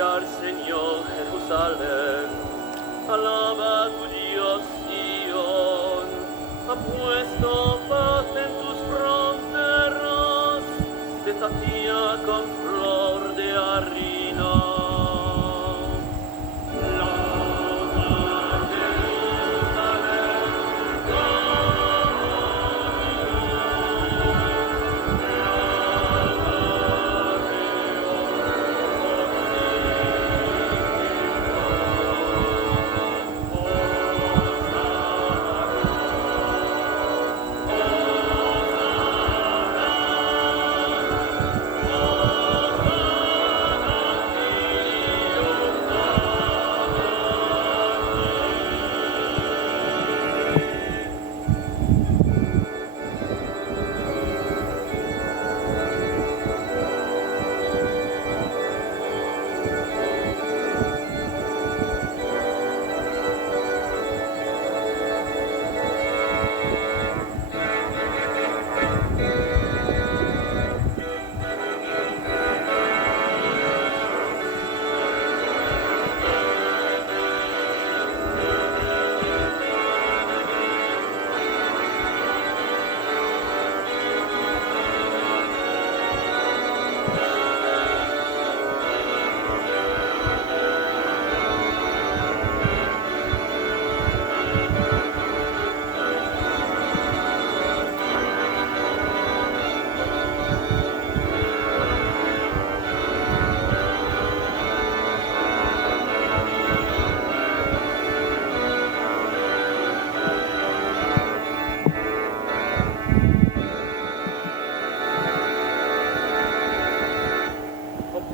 al Señor Jerusalén, alaba tu Dios Sion, ha puesto paz en tus fronteras, te tatía con flor de harina.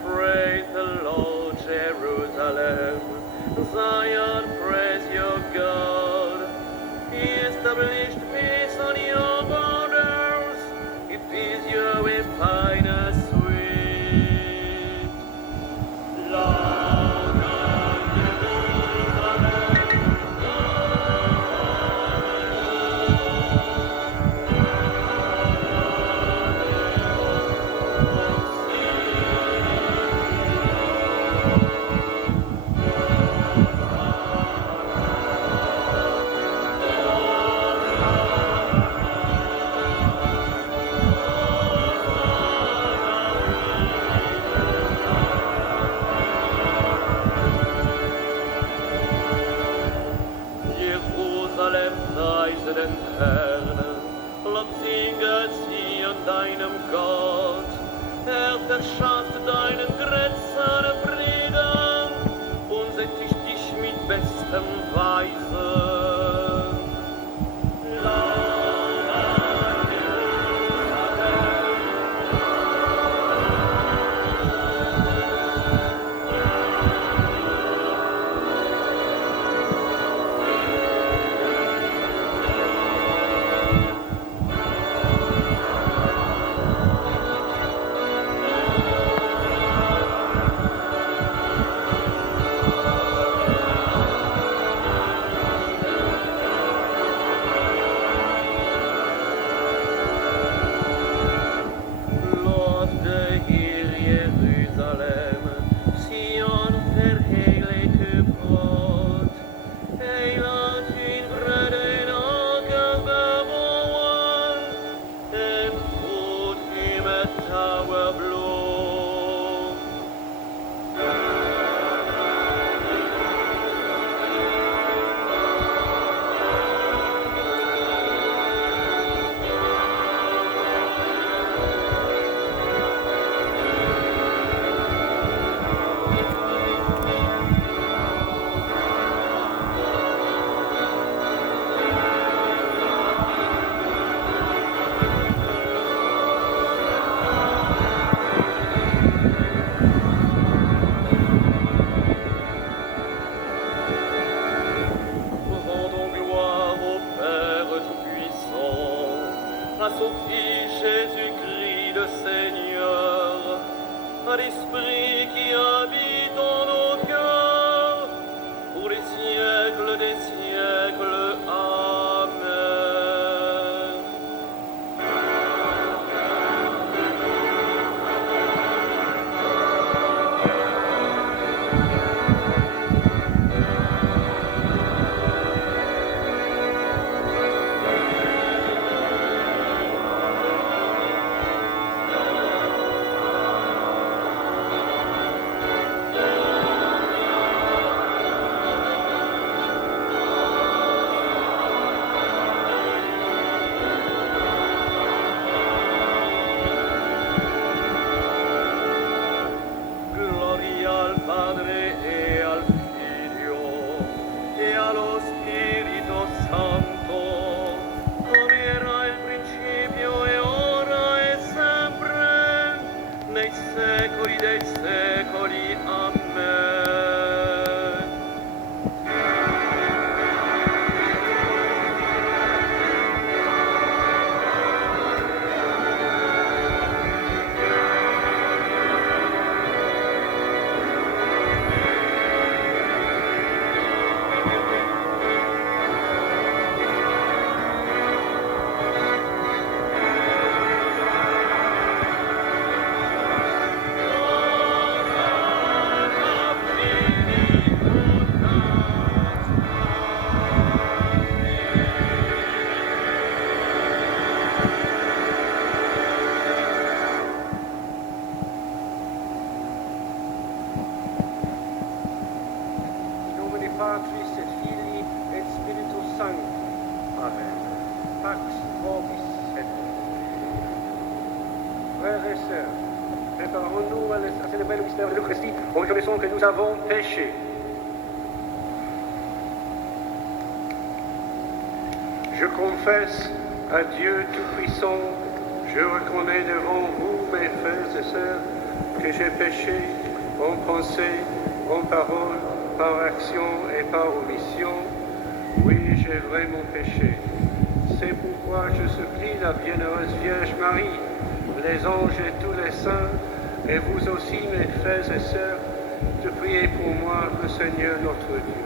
Praise the Lord, Jerusalem. Zion, praise your God. He established peace on your borders. He feeds you with finest sweet. Lord of Jerusalem, Jerusalem, preise den Herrn, Lob singet Zion deinem Gott. Verschafft deinen Grenzen Frieden und sättigt dich mit bestem Weisen. Laut Jerusalem, à célébrer le mystère de l'Eucharistie en reconnaissant que nous avons péché. Je confesse à Dieu Tout-Puissant, je reconnais devant vous, mes frères et sœurs, que j'ai péché en pensée, en parole, par action et par omission. Oui, j'ai vraiment péché. C'est pourquoi je supplie la bienheureuse Vierge Marie, les anges et tous les saints, et vous aussi, mes frères et sœurs, de prier pour moi, le Seigneur notre Dieu.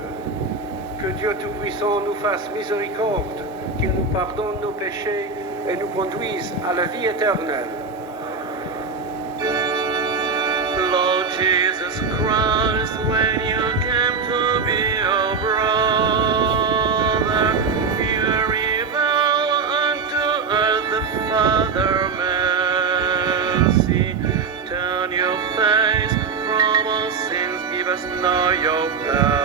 Que Dieu Tout-Puissant nous fasse miséricorde, qu'il nous pardonne nos péchés et nous conduise à la vie éternelle. Lord Jesus Christ, when you came to be our brother, you revealed unto us the Father mercy. Turn your face from our sins, give us now your pardon.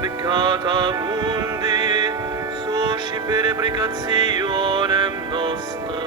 peccata mundi, susci per replicationem nostra.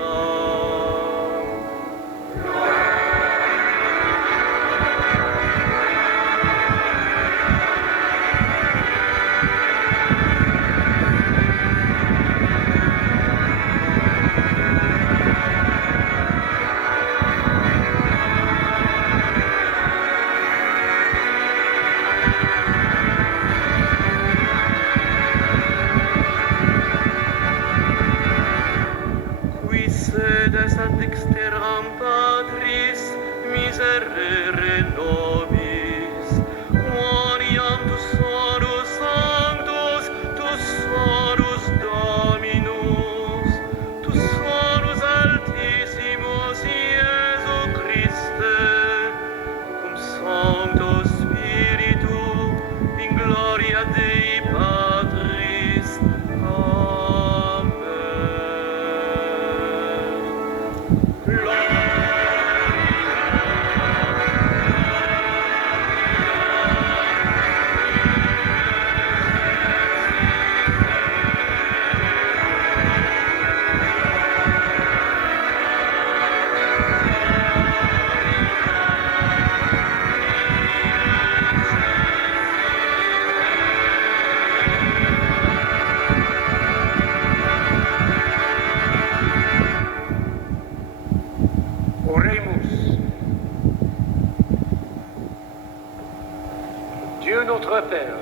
Dieu notre Père,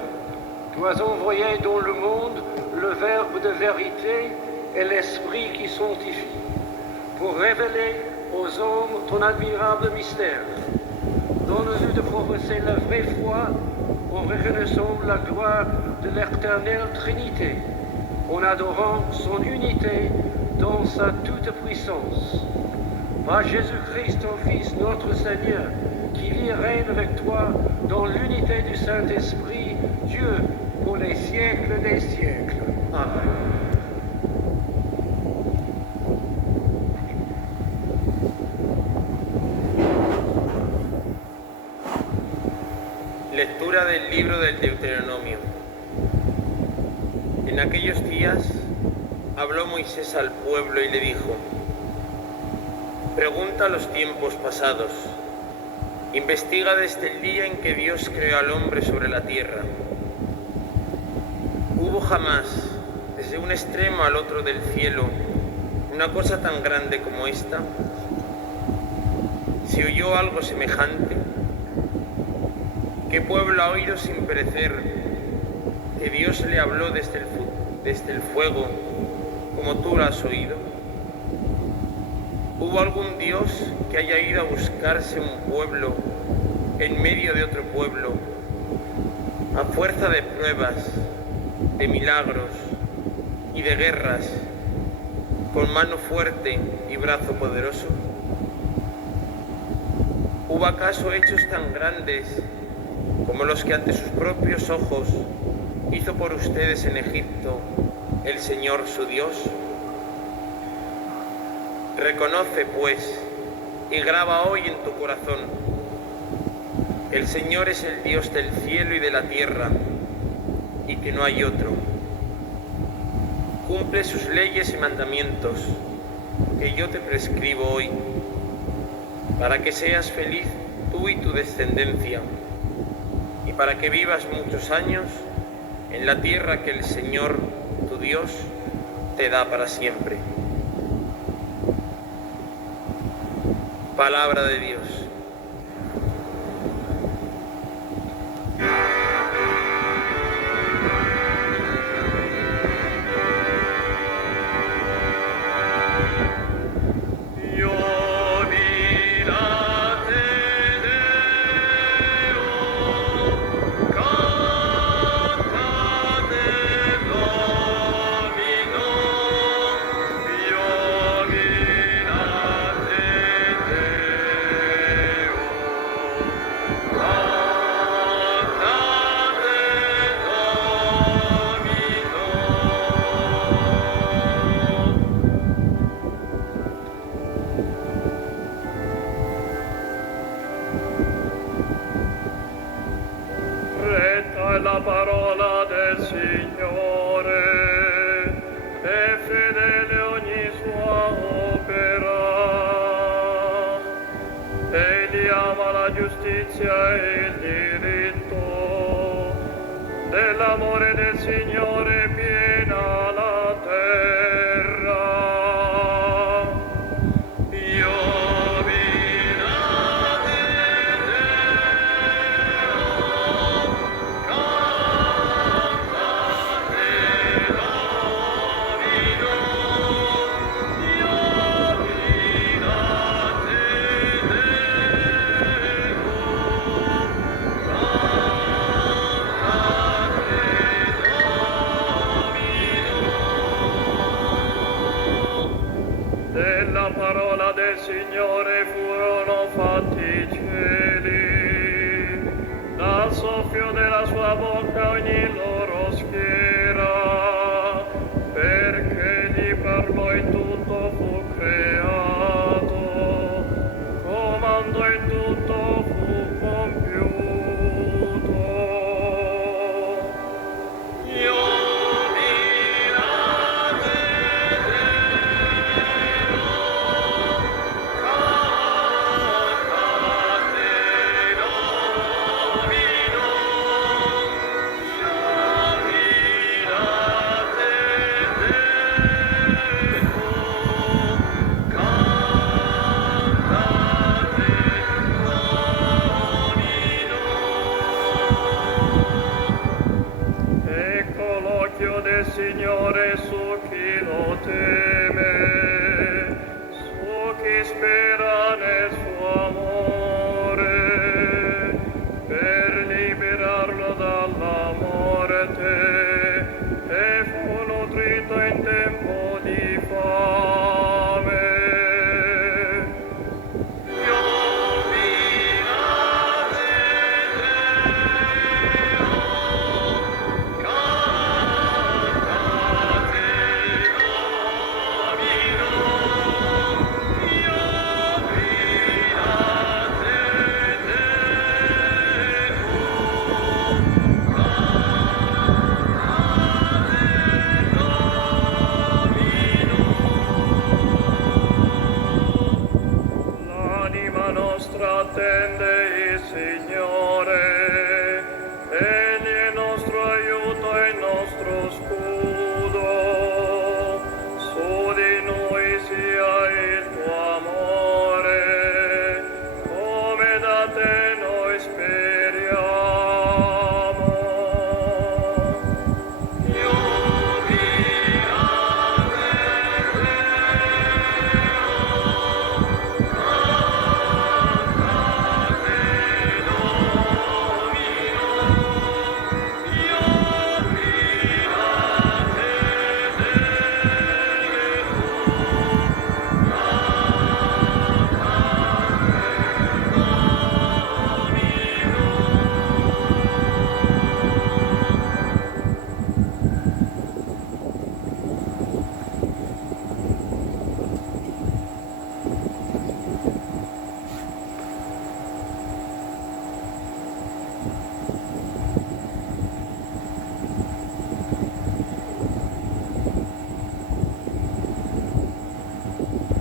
tu as envoyé dans le monde le Verbe de vérité et l'Esprit qui sanctifie, pour révéler aux hommes ton admirable mystère. Donne-nous de professer la vraie foi en reconnaissant la gloire de l'éternelle Trinité, en adorant son unité dans sa toute-puissance. Par Jésus-Christ, ton Fils, notre Seigneur, qui vit et règne avec toi dans l'unité du Saint-Esprit, Dieu, pour les siècles des siècles. Amen. Lectura del libro del Deuteronomio. En aquellos días habló Moisés al pueblo y le dijo: pregunta los tiempos pasados, investiga desde el día en que Dios creó al hombre sobre la tierra. ¿Hubo jamás, desde un extremo al otro del cielo, una cosa tan grande como esta? ¿Se oyó algo semejante? ¿Qué pueblo ha oído sin perecer que Dios le habló desde el fuego, como tú lo has oído? ¿Hubo algún Dios que haya ido a buscarse un pueblo en medio de otro pueblo, a fuerza de pruebas, de milagros y de guerras, con mano fuerte y brazo poderoso? ¿Hubo acaso hechos tan grandes como los que ante sus propios ojos hizo por ustedes en Egipto el Señor su Dios? Reconoce, pues, y graba hoy en tu corazón: el Señor es el Dios del cielo y de la tierra, y que no hay otro. Cumple sus leyes y mandamientos, que yo te prescribo hoy, para que seas feliz tú y tu descendencia, y para que vivas muchos años en la tierra que el Señor, tu Dios, te da para siempre. Palabra de Dios. La parola del Signore è fedele ogni sua opera. Egli ama la giustizia e il diritto. Dell'amore del Signore è piena la terra. Della parola del Signore furono fatti i cieli, dal soffio della sua bocca ogni loro schiera, perché gli parlò in tutto fu creato, comandò in tutto fu compiuto. liberarlo dalla morte e fu nutrito in tempo di fame. L'anima nostra attende il Signore, Egli è nostro aiuto e nostro scudo. Su di noi sia il tuo amore, come da te noi speriamo.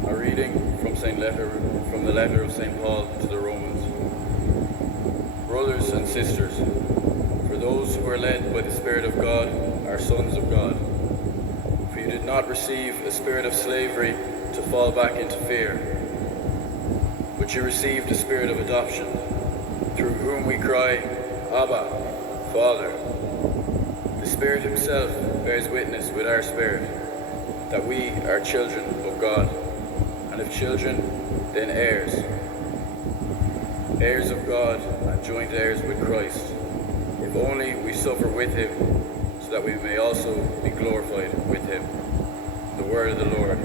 A reading from the letter of St. Paul to the Romans. Brothers and sisters, for those who are led by the Spirit of God are sons of God. For you did not receive a spirit of slavery to fall back into fear, but you received a spirit of adoption, through whom we cry, Abba, Father. The Spirit himself bears witness with our spirit that we are children of God, and if children, then heirs, heirs of God and joint heirs with Christ, if only we suffer with him, so that we may also be glorified with him. The word of the Lord.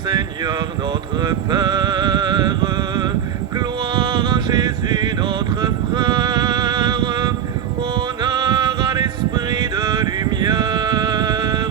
Seigneur notre Père, gloire à Jésus notre frère, honneur à l'Esprit de lumière.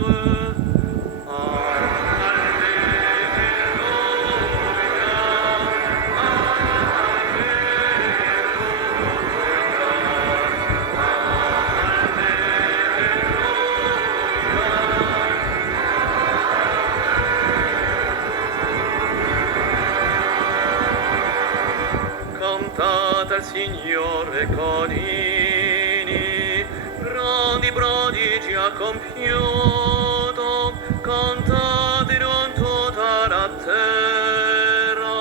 Cantate al Signore conini, grandi prodigi ha compiuto, cantate con tutta la terra.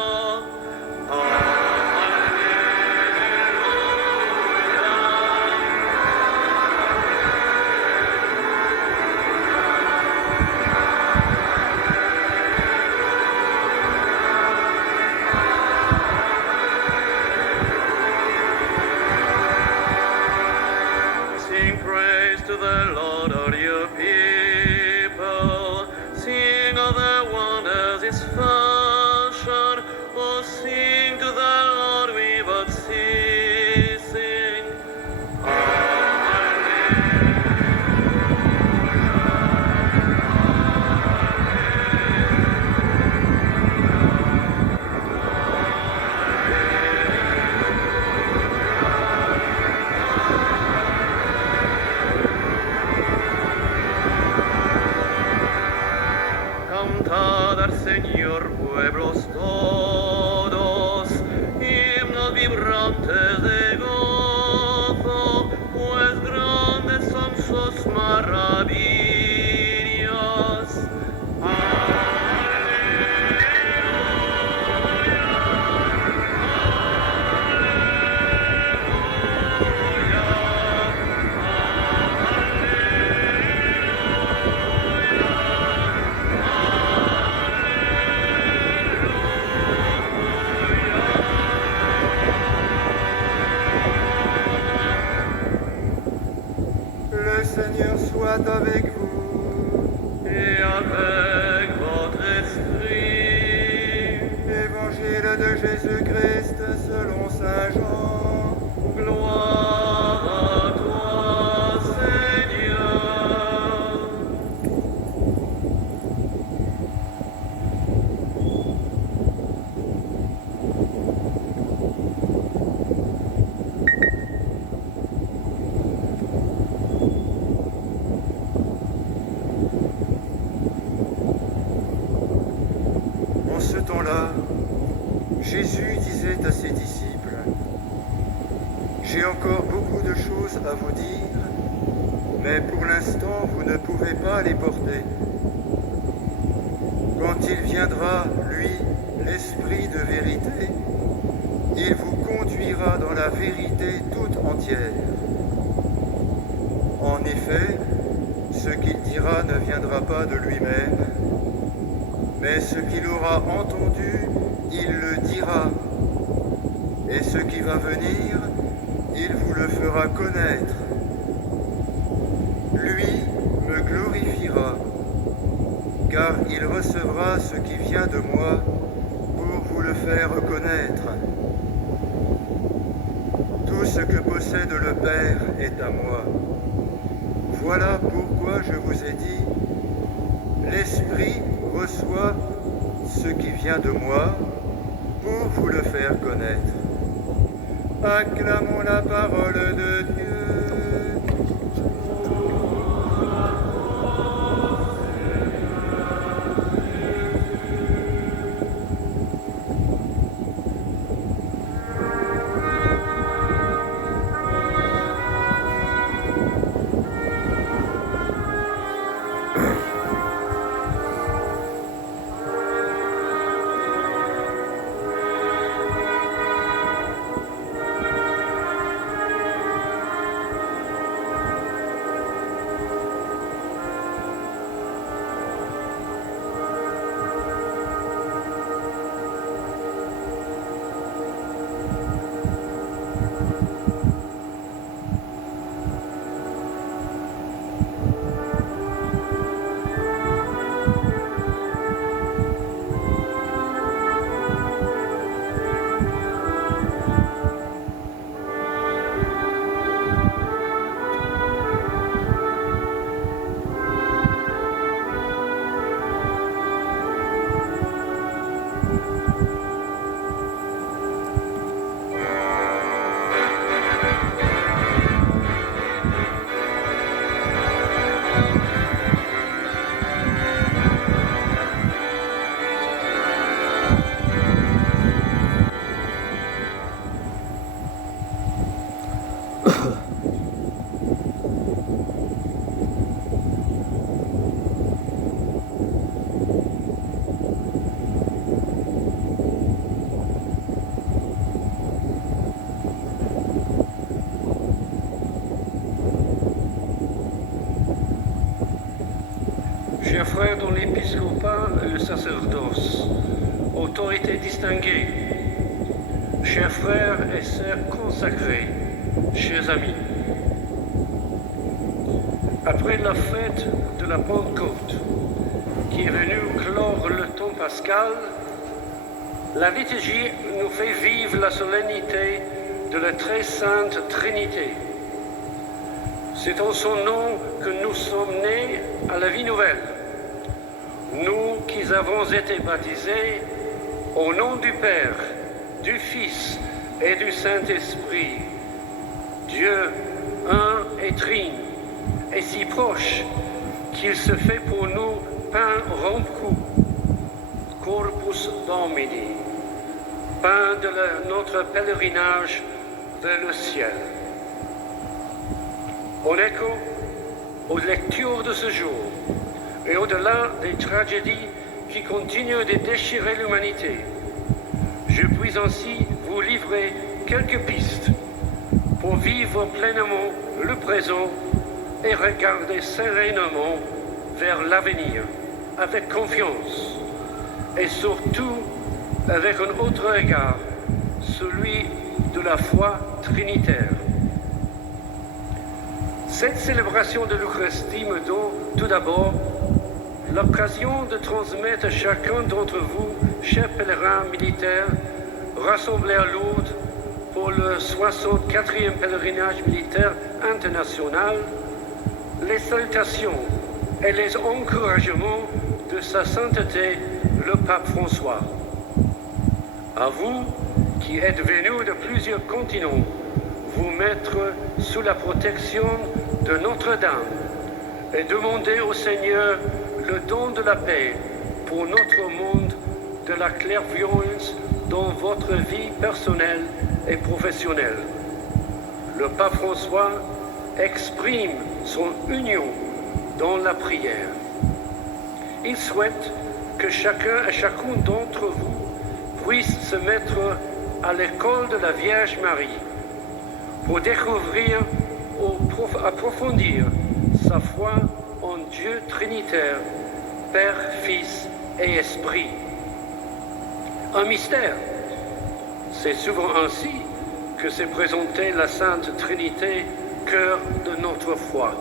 Sing praise to the Lord, all you people. Sing of the wonders his fashion. Oh, sing to the Lord without ceasing. a dar, Señor, pueblos todos, himnos vibrantes de gozo, pues grandes son sus maravillas. Le Seigneur soit avec vous. Et avec votre esprit. Évangile de Jésus-Christ selon saint Jean. Gloire à toi, Seigneur. En ce temps-là, Jésus disait à ses disciples, « J'ai encore beaucoup de choses à vous dire, mais pour l'instant vous ne pouvez pas les porter. Quand il viendra, lui, l'Esprit de vérité, il vous conduira dans la vérité toute entière. En effet, ce qu'il dira ne viendra pas de lui-même, mais ce qu'il aura entendu, il le dira, et ce qui va venir, il vous le fera connaître. Lui me glorifiera, car il recevra ce qui vient de moi pour vous le faire connaître. Tout ce que possède le Père est à moi. Voilà pourquoi je vous ai dit, l'Esprit reçoit ce qui vient de moi pour vous le faire connaître. Acclamons la parole de Dieu. Chers frères dans l'épiscopat et le sacerdoce, autorité distinguée, chers frères et sœurs consacrés, chers amis, après la fête de la Pentecôte, qui est venue clore le temps pascal, la liturgie nous fait vivre la solennité de la très sainte Trinité. C'est en son nom que nous sommes nés à la vie nouvelle. Nous qui avons été baptisés au nom du Père, du Fils et du Saint-Esprit, Dieu un et trine, et si proche qu'il se fait pour nous pain rompu, Corpus Domini, pain de notre pèlerinage vers le ciel. En écho aux lectures de ce jour et au-delà des tragédies qui continuent de déchirer l'humanité, je puis ainsi vous livrer quelques pistes pour vivre pleinement le présent et regarder sereinement vers l'avenir avec confiance et surtout avec un autre regard, celui de la foi trinitaire. Cette célébration de l'Eucharistie me donne tout d'abord l'occasion de transmettre à chacun d'entre vous, chers pèlerins militaires, rassemblés à Lourdes pour le 64e pèlerinage militaire international, les salutations et les encouragements de sa sainteté, le pape François. À vous qui êtes venus de plusieurs continents, vous mettre sous la protection de Notre-Dame et demander au Seigneur le don de la paix pour notre monde, de la clairvoyance dans votre vie personnelle et professionnelle. Le pape François exprime son union dans la prière. Il souhaite que chacun et chacune d'entre vous puisse se mettre à l'école de la Vierge Marie pour découvrir ou approfondir sa foi en Dieu Trinitaire, Père, Fils et Esprit. Un mystère. C'est souvent ainsi que s'est présentée la Sainte Trinité, cœur de notre foi.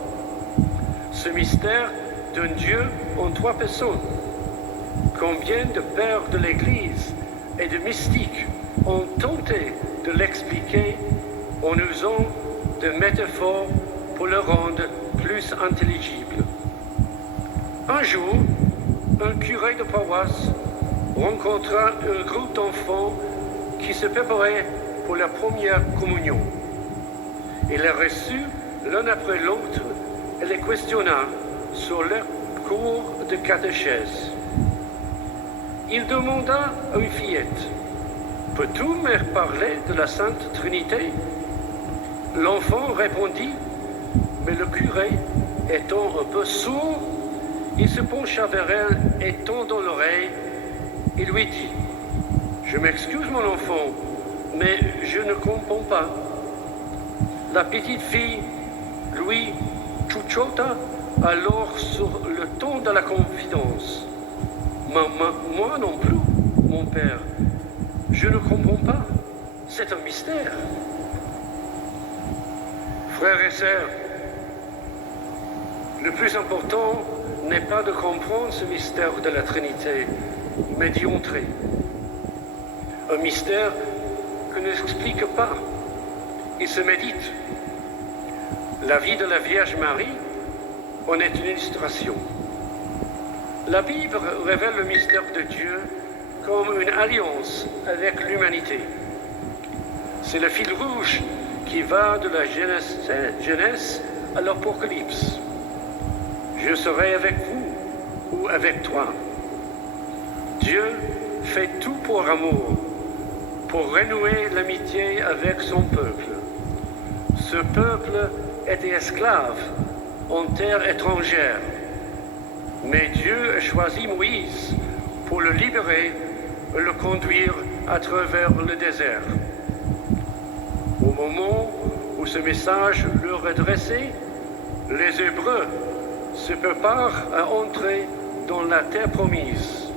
Ce mystère d'un Dieu en trois personnes. Combien de pères de l'Église et de mystiques ont tenté de l'expliquer en usant de métaphores pour le rendre plus intelligible. Un jour, un curé de paroisse rencontra un groupe d'enfants qui se préparaient pour la première communion. Il les reçut l'un après l'autre et les questionna sur leur cours de catéchèse. Il demanda à une fillette, « Peux-tu me parler de la Sainte Trinité ?» L'enfant répondit, mais le curé, étant un peu sourd, il se pencha vers elle et tendant l'oreille, il lui dit, « Je m'excuse mon enfant, mais je ne comprends pas. » La petite fille, lui, chuchota alors sur le ton de la confidence. « Moi non plus, mon père, je ne comprends pas. C'est un mystère. » Frères et sœurs, le plus important n'est pas de comprendre ce mystère de la Trinité, mais d'y entrer. Un mystère que ne s'explique pas, il se médite. La vie de la Vierge Marie en est une illustration. La Bible révèle le mystère de Dieu comme une alliance avec l'humanité. C'est le fil rouge qui va de la Genèse à l'Apocalypse. Je serai avec vous ou avec toi. Dieu fait tout pour amour, pour renouer l'amitié avec son peuple. Ce peuple était esclave en terre étrangère, mais Dieu a choisi Moïse pour le libérer et le conduire à travers le désert. Au moment où ce message leur est dressé, les Hébreux se préparent à entrer dans la terre promise.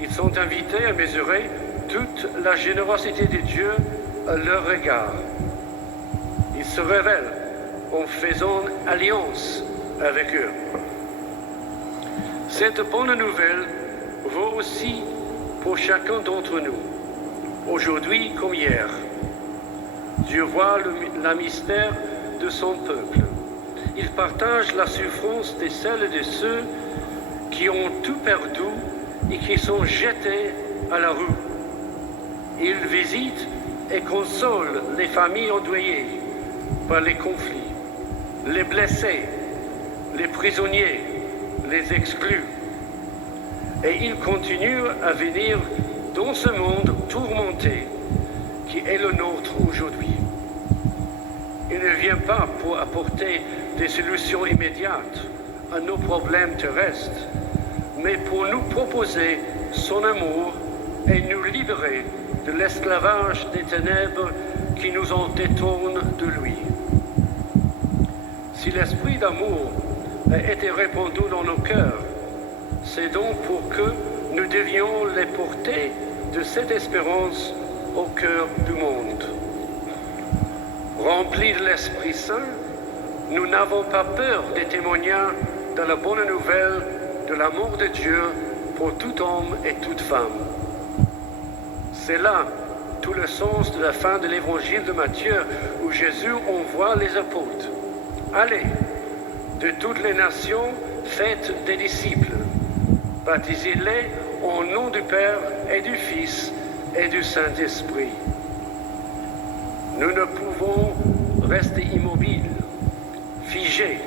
Ils sont invités à mesurer toute la générosité de Dieu à leur regard. Ils se révèlent en faisant alliance avec eux. Cette bonne nouvelle vaut aussi pour chacun d'entre nous, aujourd'hui comme hier. Dieu voit le mystère de son peuple. Il partage la souffrance de celles et de ceux qui ont tout perdu et qui sont jetés à la rue. Il visite et console les familles endeuillées par les conflits, les blessés, les prisonniers, les exclus. Et il continue à venir dans ce monde tourmenté qui est le nôtre aujourd'hui. Il ne vient pas pour apporter des solutions immédiates à nos problèmes terrestres, mais pour nous proposer son amour et nous libérer de l'esclavage des ténèbres qui nous en détournent de lui. Si l'esprit d'amour a été répandu dans nos cœurs, c'est donc pour que nous devions les porter de cette espérance au cœur du monde. Remplis de l'Esprit Saint, nous n'avons pas peur des témoignages de la bonne nouvelle de l'amour de Dieu pour tout homme et toute femme. C'est là tout le sens de la fin de l'évangile de Matthieu, où Jésus envoie les apôtres. Allez, de toutes les nations, faites des disciples. Baptisez-les au nom du Père et du Fils et du Saint-Esprit. Nous ne pouvons rester immobiles, figés,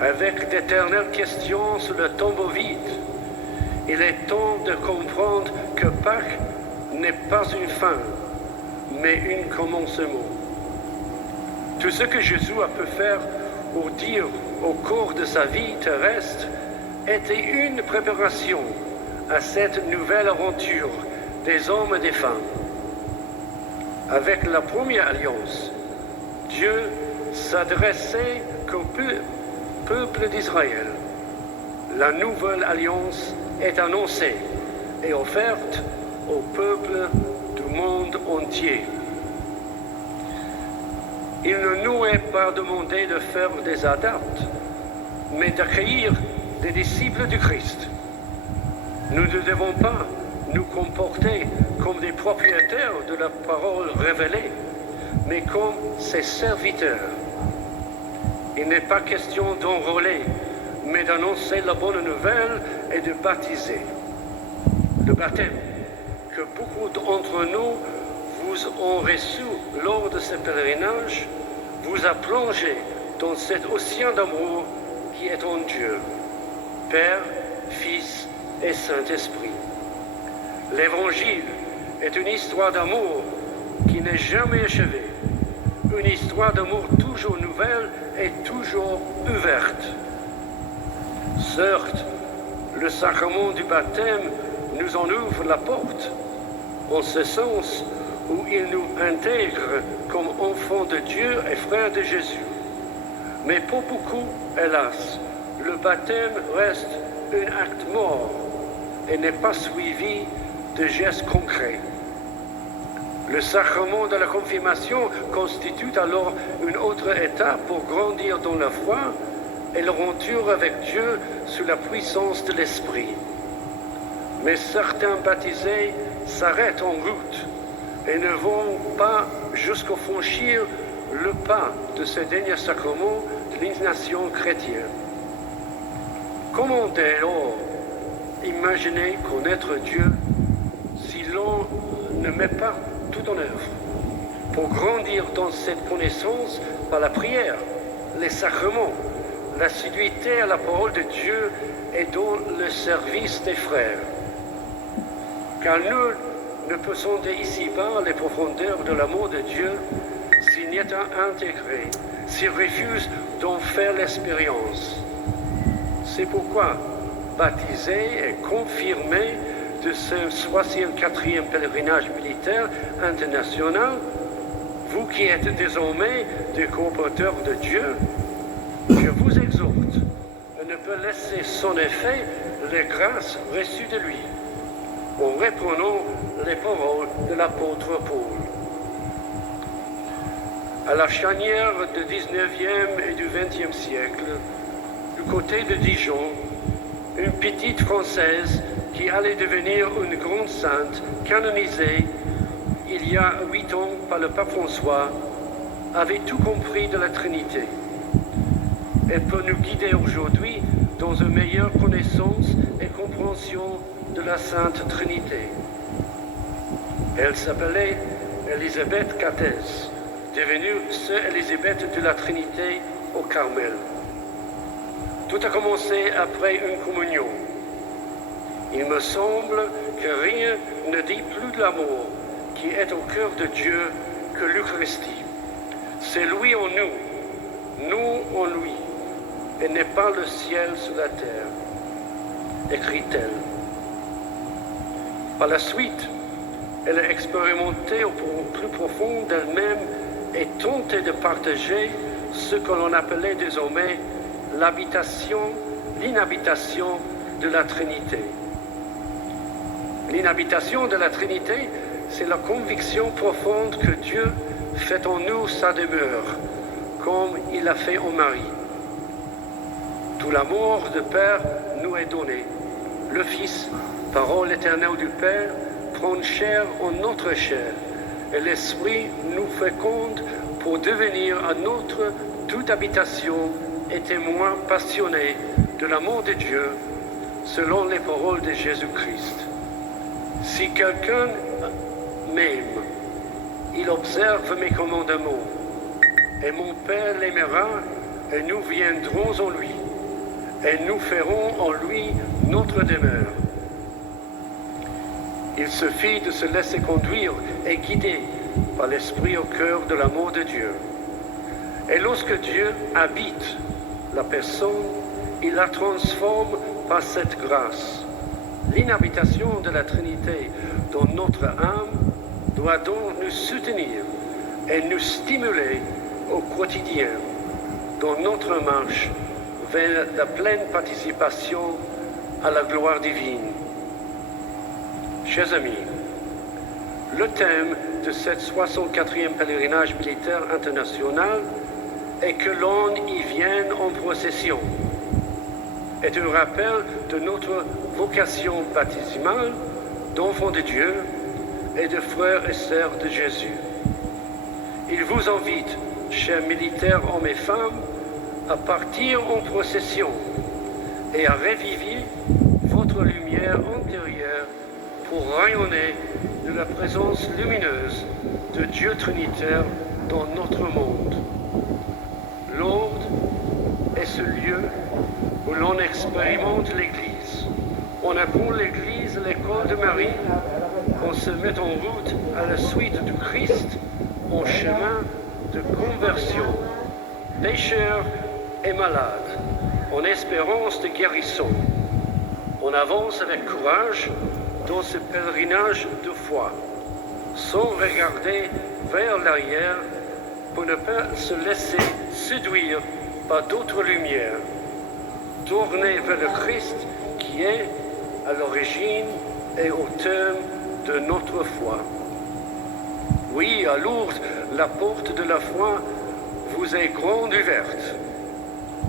avec d'éternelles questions sur le tombeau vide. Il est temps de comprendre que Pâques n'est pas une fin, mais un commencement. Tout ce que Jésus a pu faire ou dire au cours de sa vie terrestre était une préparation à cette nouvelle aventure des hommes et des femmes. Avec la première alliance, Dieu s'adressait qu'au peuple d'Israël. La nouvelle alliance est annoncée et offerte au peuple du monde entier. Il ne nous est pas demandé de faire des adeptes, mais d'accueillir des disciples du Christ. Nous ne devons pas nous comporter comme des propriétaires de la parole révélée, mais comme ses serviteurs. Il n'est pas question d'enrôler, mais d'annoncer la bonne nouvelle et de baptiser. Le baptême que beaucoup d'entre nous vous ont reçu lors de ce pèlerinage vous a plongé dans cet océan d'amour qui est en Dieu, Père, Fils et Saint-Esprit. L'Évangile est une histoire d'amour qui n'est jamais achevée, une histoire d'amour toujours nouvelle et toujours ouverte. Certes, le sacrement du baptême nous en ouvre la porte, en ce sens où il nous intègre comme enfants de Dieu et frères de Jésus. Mais pour beaucoup, hélas, le baptême reste un acte mort et n'est pas suivi de gestes concrets. Le sacrement de la confirmation constitue alors une autre étape pour grandir dans la foi et le retour avec Dieu sous la puissance de l'Esprit. Mais certains baptisés s'arrêtent en route et ne vont pas jusqu'à franchir le pas de ce dernier sacrement de l'initiation chrétienne. Comment dès lors imaginer connaître Dieu si l'on ne met pas tout en œuvre pour grandir dans cette connaissance par la prière, les sacrements, l'assiduité à la parole de Dieu et dans le service des frères? Car nous ne peut sonder ici-bas les profondeurs de l'amour de Dieu s'il n'y est intégré, s'il refuse d'en faire l'expérience. C'est pourquoi, baptisé et confirmé de ce 64e pèlerinage militaire international, vous qui êtes désormais des coopérateurs de Dieu, je vous exhorte à ne pas laisser sans effet les grâces reçues de lui, en reprenant les paroles de l'apôtre Paul. À la charnière du 19e et du 20e siècle, du côté de Dijon, une petite Française qui allait devenir une grande sainte canonisée il y a 8 ans par le pape François, avait tout compris de la Trinité. Elle peut nous guider aujourd'hui dans une meilleure connaissance et compréhension de la Sainte Trinité. Elle s'appelait Élisabeth Cathès, devenue sœur Élisabeth de la Trinité au Carmel. Tout a commencé après une communion. Il me semble que rien ne dit plus de l'amour qui est au cœur de Dieu que l'Eucharistie. C'est lui en nous, nous en lui, et n'est pas le ciel sur la terre, écrit-elle. Par la suite, elle a expérimenté au plus profond d'elle-même et tenté de partager ce que l'on appelait désormais l'inhabitation de la Trinité. L'inhabitation de la Trinité, c'est la conviction profonde que Dieu fait en nous sa demeure, comme il l'a fait en Marie. Tout l'amour du Père nous est donné. Le Fils, parole éternelle du Père, prend chair en notre chair, et l'Esprit nous féconde pour devenir à notre toute habitation et témoin passionné de l'amour de Dieu, selon les paroles de Jésus-Christ. Si quelqu'un m'aime, il observe mes commandements, et mon Père l'aimera, et nous viendrons en lui, et nous ferons en lui notre demeure. Il suffit de se laisser conduire et guider par l'Esprit au cœur de l'amour de Dieu. Et lorsque Dieu habite la personne, il la transforme par cette grâce. L'inhabitation de la Trinité dans notre âme doit donc nous soutenir et nous stimuler au quotidien dans notre marche vers la pleine participation à la gloire divine. Chers amis, le thème de ce 64e pèlerinage militaire international est que l'on y vienne en procession, est un rappel de notre vocation baptismale d'enfants de Dieu et de frères et sœurs de Jésus. Il vous invite, chers militaires hommes et femmes, à partir en procession et à reviver votre lumière intérieure pour rayonner de la présence lumineuse de Dieu Trinitaire dans notre monde. Lourdes est ce lieu où l'on expérimente l'Église. On appelle l'Église l'école de Marie. On se met en route à la suite du Christ en chemin de conversion, pécheurs et malades, en espérance de guérison. On avance avec courage dans ce pèlerinage de foi, sans regarder vers l'arrière pour ne pas se laisser séduire par d'autres lumières, tourner vers le Christ qui est à l'origine et au terme de notre foi. Oui, à Lourdes, la porte de la foi vous est grande ouverte.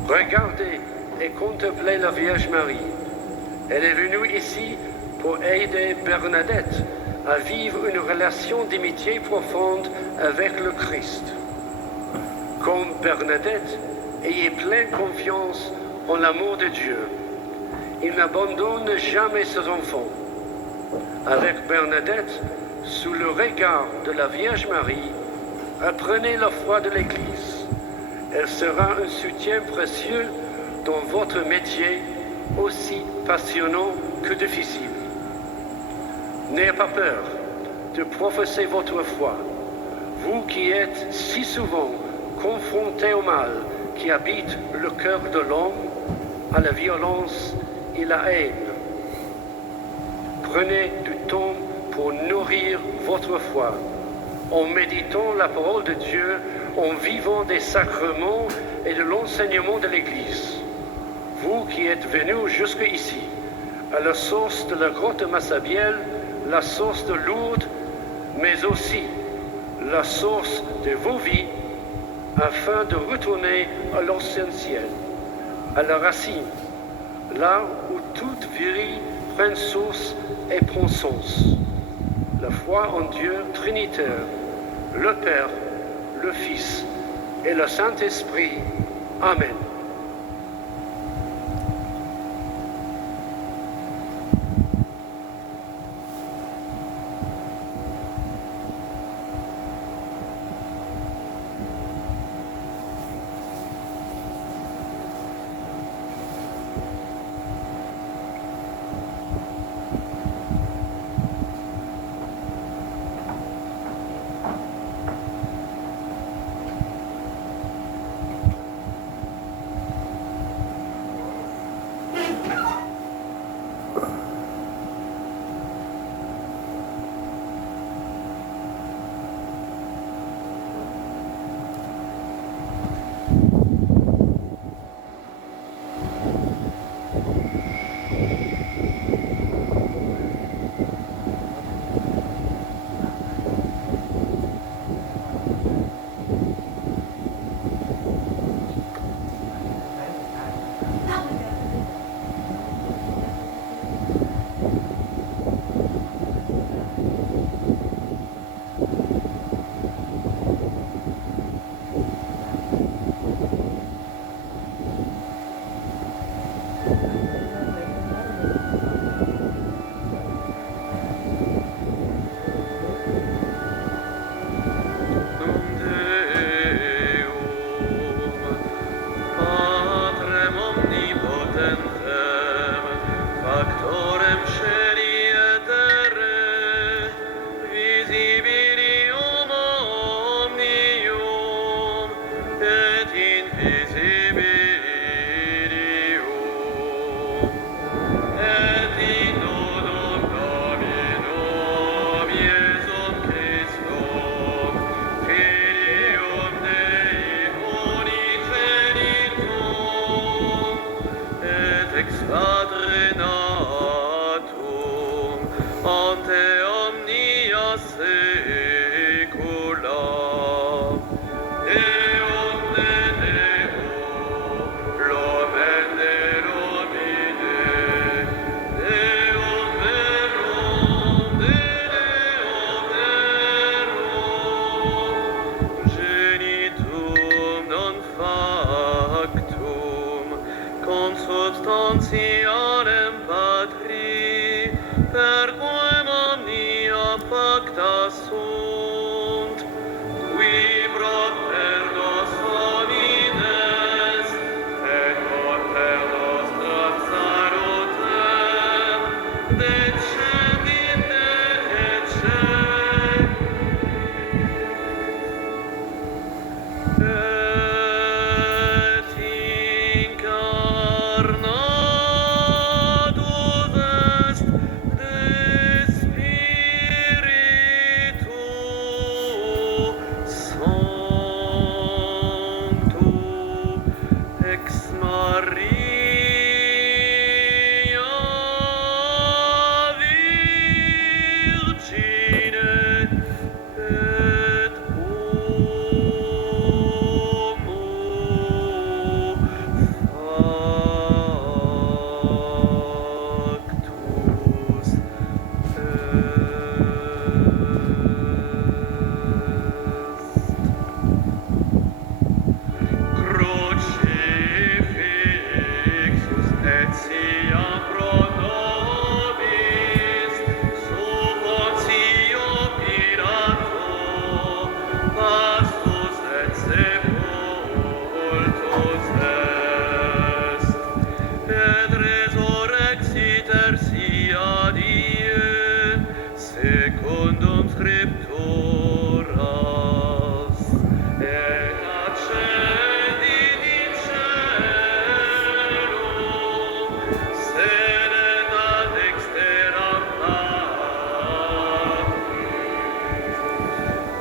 Regardez et contemplez la Vierge Marie. Elle est venue ici pour aider Bernadette à vivre une relation d'amitié profonde avec le Christ. Comme Bernadette, ayez pleine confiance en l'amour de Dieu. Il n'abandonne jamais ses enfants. Avec Bernadette, sous le regard de la Vierge Marie, apprenez la foi de l'Église. Elle sera un soutien précieux dans votre métier, aussi passionnant que difficile. N'ayez pas peur de professer votre foi, vous qui êtes si souvent confrontés au mal qui habite le cœur de l'homme, à la violence et la haine. Prenez du temps pour nourrir votre foi, en méditant la parole de Dieu, en vivant des sacrements et de l'enseignement de l'Église. Vous qui êtes venus jusqu'ici, à la source de la grotte de Massabielle, la source de Lourdes, mais aussi la source de vos vies, afin de retourner à l'essentiel, à la racine, là où toute vie prend source et prend sens. La foi en Dieu Trinitaire, le Père, le Fils et le Saint-Esprit. Amen. ante omnia saecula. Deum de Deo, Loven de Domine, Deum verum de Deo verum, genitum non factum, consubstantialem Patri, per quem omnia pacta sunt, qui propter nos homines, et propter nostram salutem, descendit ecce, et incarnatus est de Spiritu Sancto ex Maria Virgine et homo factus est. Crucifixus et siam pro nobis sub Pontio Pilato pastus et sepultus est, et resurrexit tertia die secundum Scripturas, et ascendit in caelum, sedet ad dexteram Patris,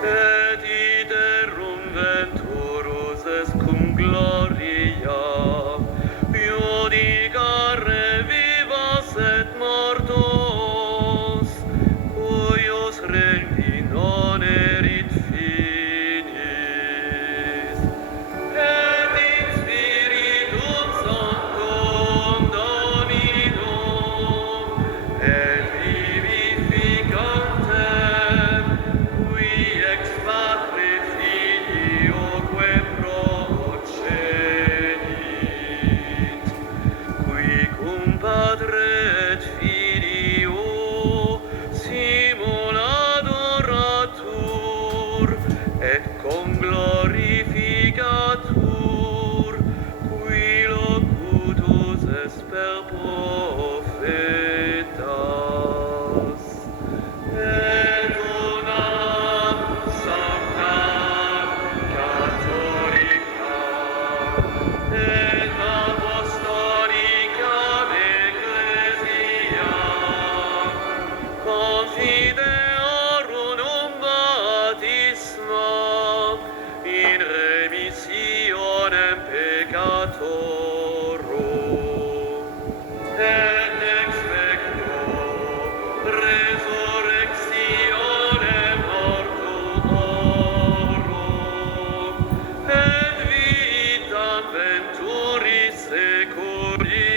et iterum venturus est cum gloria, judicare vivos et mortos, cuius regni non erit finis, et in Spiritum Sanctum Dominum, et vivificantem, qui ex Patre Filioque procenit, qui cum Patre et Filio simul adoratur, et conglorificatur, qui locutus est per profetas, et unam sanctam catholicam et apostolicam ecclesiam confideorum baptismam in remissionem peccatorum, et expecto resurrectionem mortuorum, et vitam venturis seculi.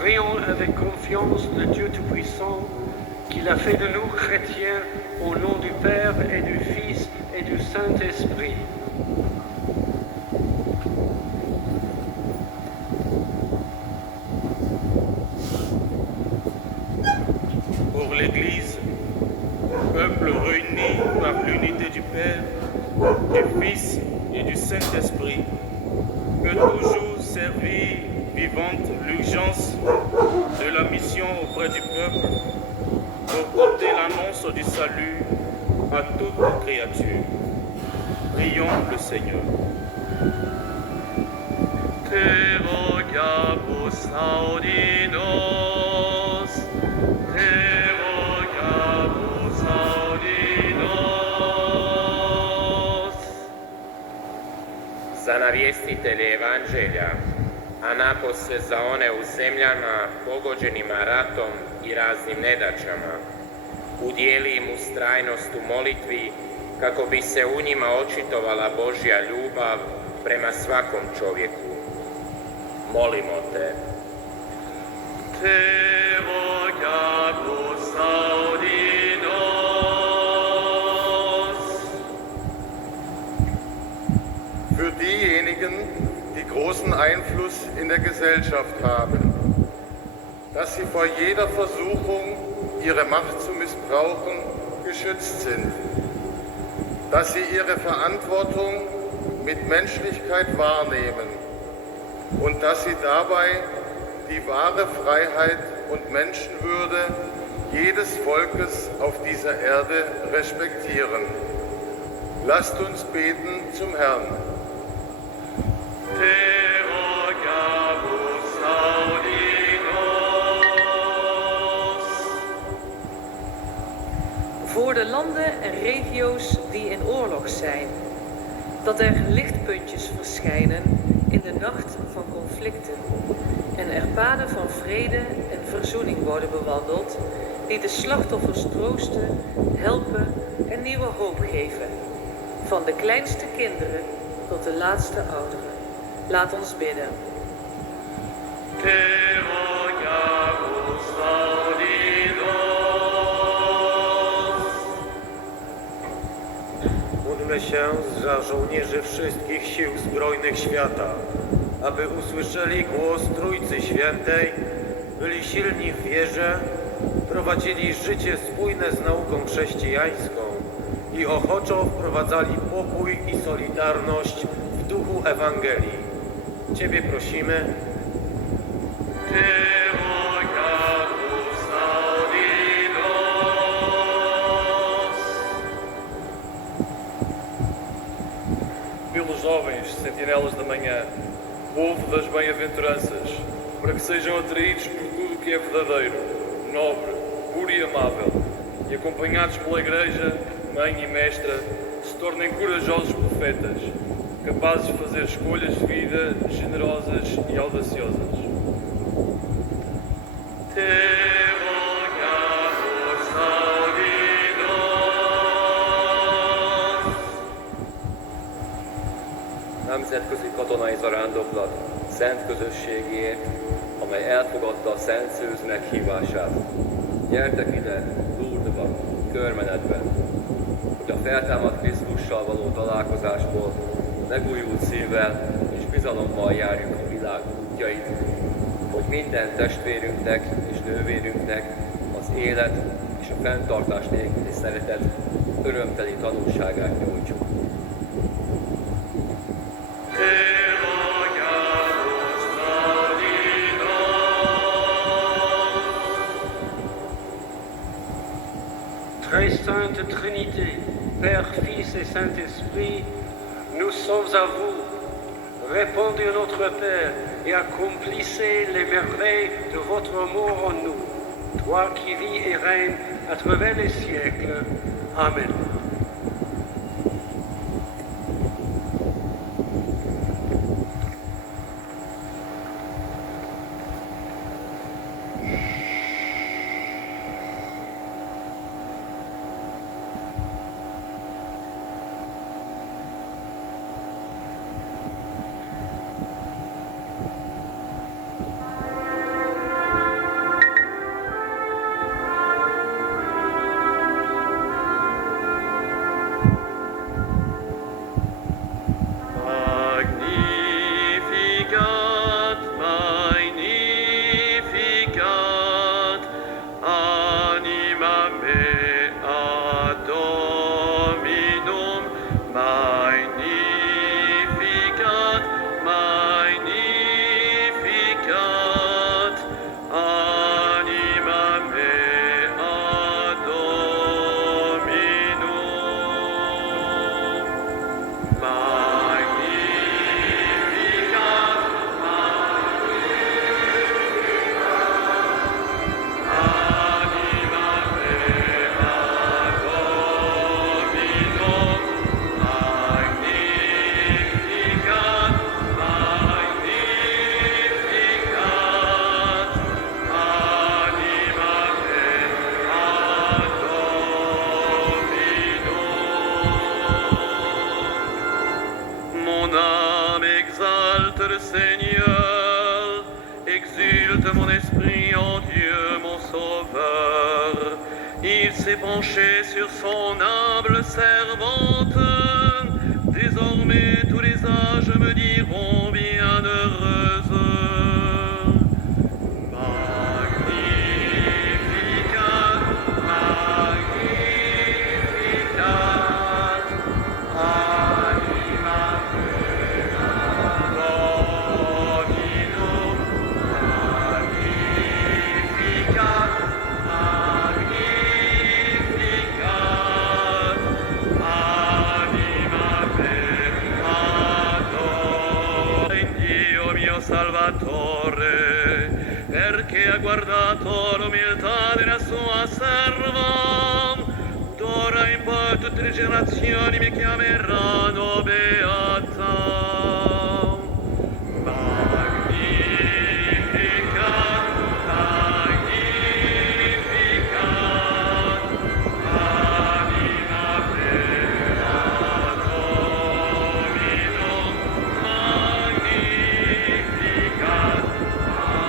Prions avec confiance le Dieu Tout-Puissant, qu'il a fait de nous chrétiens au nom du Père et du Fils et du Saint-Esprit. Pour l'Église, peuple réuni par l'unité du Père, du Fils et du Saint-Esprit, peut toujours servir vivante l'urgence de la mission auprès du peuple pour porter l'annonce du salut à toute créature. Prions le Seigneur. Te rogamus audi nos, te rogamus audi nos. Za navjestitelje Evanđelja, a napose za one u zemljama pogođenima ratom i raznim nedaćama, udijeli im ustrajnost u molitvi kako bi se u njima očitovala Božja ljubav prema svakom čovjeku. Molimo te. Te rogamus audi nos. Für diejenigen, die großen Einfluss in der Gesellschaft haben, dass sie vor jeder Versuchung, ihre Macht zu missbrauchen, geschützt sind, dass sie ihre Verantwortung mit Menschlichkeit wahrnehmen und dass sie dabei die wahre Freiheit und Menschenwürde jedes Volkes auf dieser Erde respektieren. Lasst uns beten zum Herrn. Te rogamus audi nos. Voor de landen en regio's die in oorlog zijn, dat er lichtpuntjes verschijnen in de nacht van conflicten en er paden van vrede en verzoening worden bewandeld, die de slachtoffers troosten, helpen en nieuwe hoop geven. Van de kleinste kinderen tot de laatste ouderen. Laat ons bidden. Te rogamus audi nos. Módlmy się za żołnierzy wszystkich sił zbrojnych świata, aby usłyszeli głos Trójcy Świętej, byli silni w wierze, prowadzili życie spójne z nauką chrześcijańską i ochoczo wprowadzali pokój i solidarność w duchu Ewangelii. Ciebie prosimy. Te rogamus audi nos. Pelos jovens sentinelas da manhã, povo das bem-aventuranças, para que sejam atraídos por tudo que é verdadeiro, nobre, puro e amável, e acompanhados pela Igreja, Mãe e Mestra, se tornem corajosos profetas, capazes de fazer escolhas de vida generosas e audaciosas. Te rogamus audi nos. Nemzetközi katonai zarándoklat szent közösségért, amely elfogadta a Szent Szőz meghívását. Gyertek ide, Lourdesba, körmenetben, hogy a feltámadt Krisztussal való találkozásból megújult szívvel és bizalommal járjuk a világ útjait, hogy minden testvérünknek és nővérünknek az élet és a fenntartás nélküli szeretet örömteli tanulságát nyújtsuk. Te rogamus audi nos. Très sainte Trinité, Père, Fils et Saint-Esprit, nous sommes à vous. Répondez notre Père et accomplissez les merveilles de votre amour en nous. Toi qui vis et règnes à travers les siècles. Amen. Mon âme exalte le Seigneur, exulte mon esprit en Dieu mon Sauveur. Il s'est penché sur son humble servante. Désormais tous les âges me diront bienheureuse. Magnificat, Magnificat, anima Dominum. Magnificat, Magnificat, anima Dio mio Salvatore, perché ha guardato l'umiltà della sua serva. D'ora in poi tutte le generazioni mi chiameranno beata. Magnificat, Magnificat, anima Dominum. Magnificat,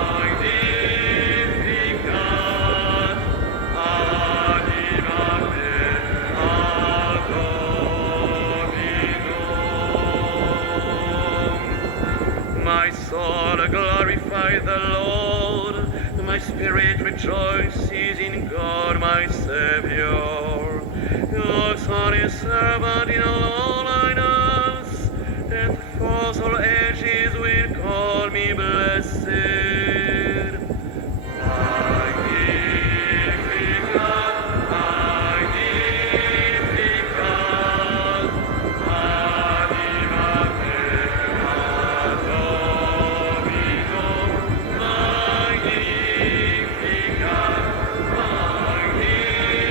Magnificat, anima Dominum. My soul glorify the Lord, my spirit rejoices in God my Savior. Your Son is servant in all lowliness, and for all ages will call me blessed. Magnificat, Magnificat, anima Dominum. Magnificat, Magnificat,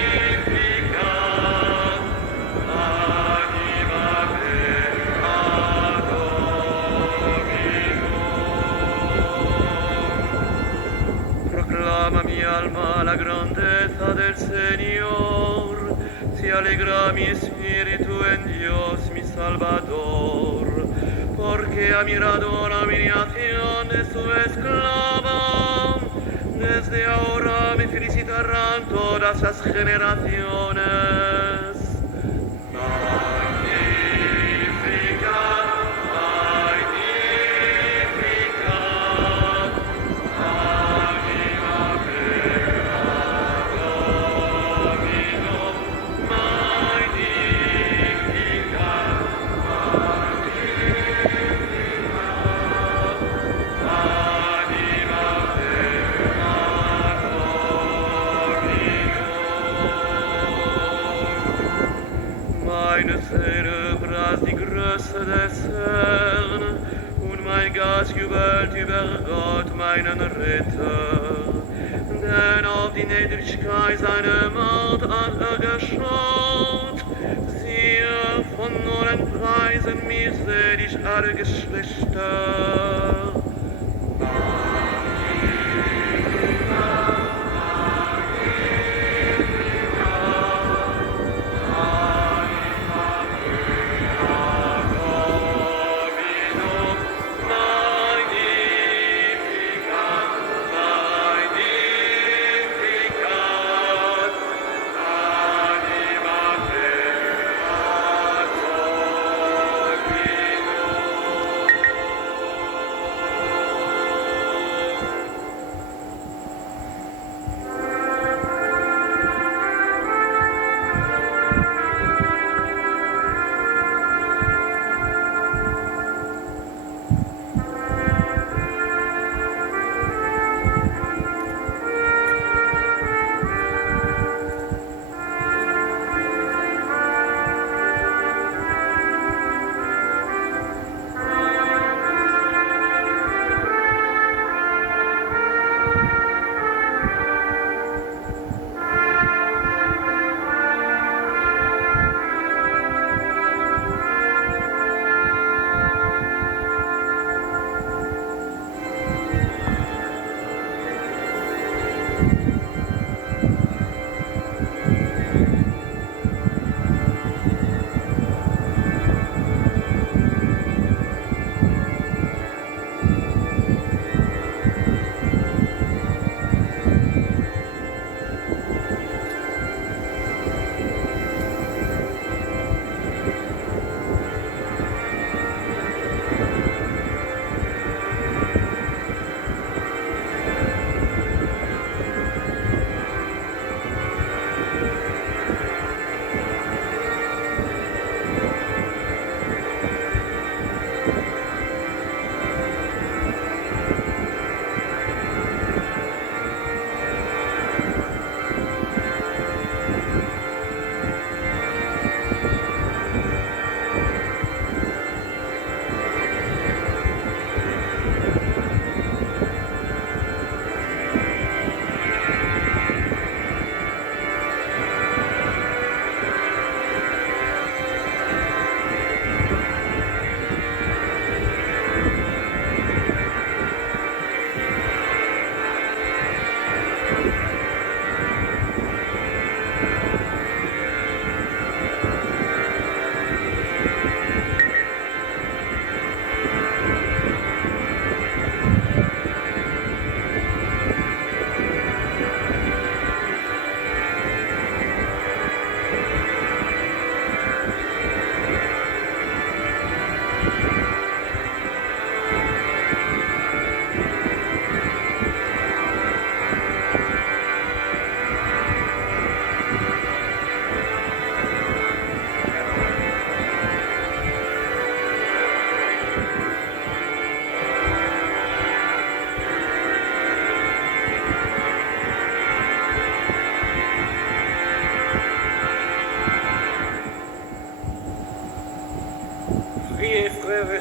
anima Dominum. Proclama mi alma la grandeza del Señor, se alegra mi espíritu en Dios mi Salvador, porque ha mirado la humillación de su esclava. Desde ahora me felicitarán todas las generaciones. Magnificat, Magnificat, anima Dominum. Magnificat, Magnificat, anima Dominum. Meine Seele preist die Größe des Herrn, und mein Geist jubelt über Gott, meinen Retter. Denn auf die Niedrigkeit seiner Macht hat geschaut. Siehe, von allen Preisen mich selig alle Geschlechter.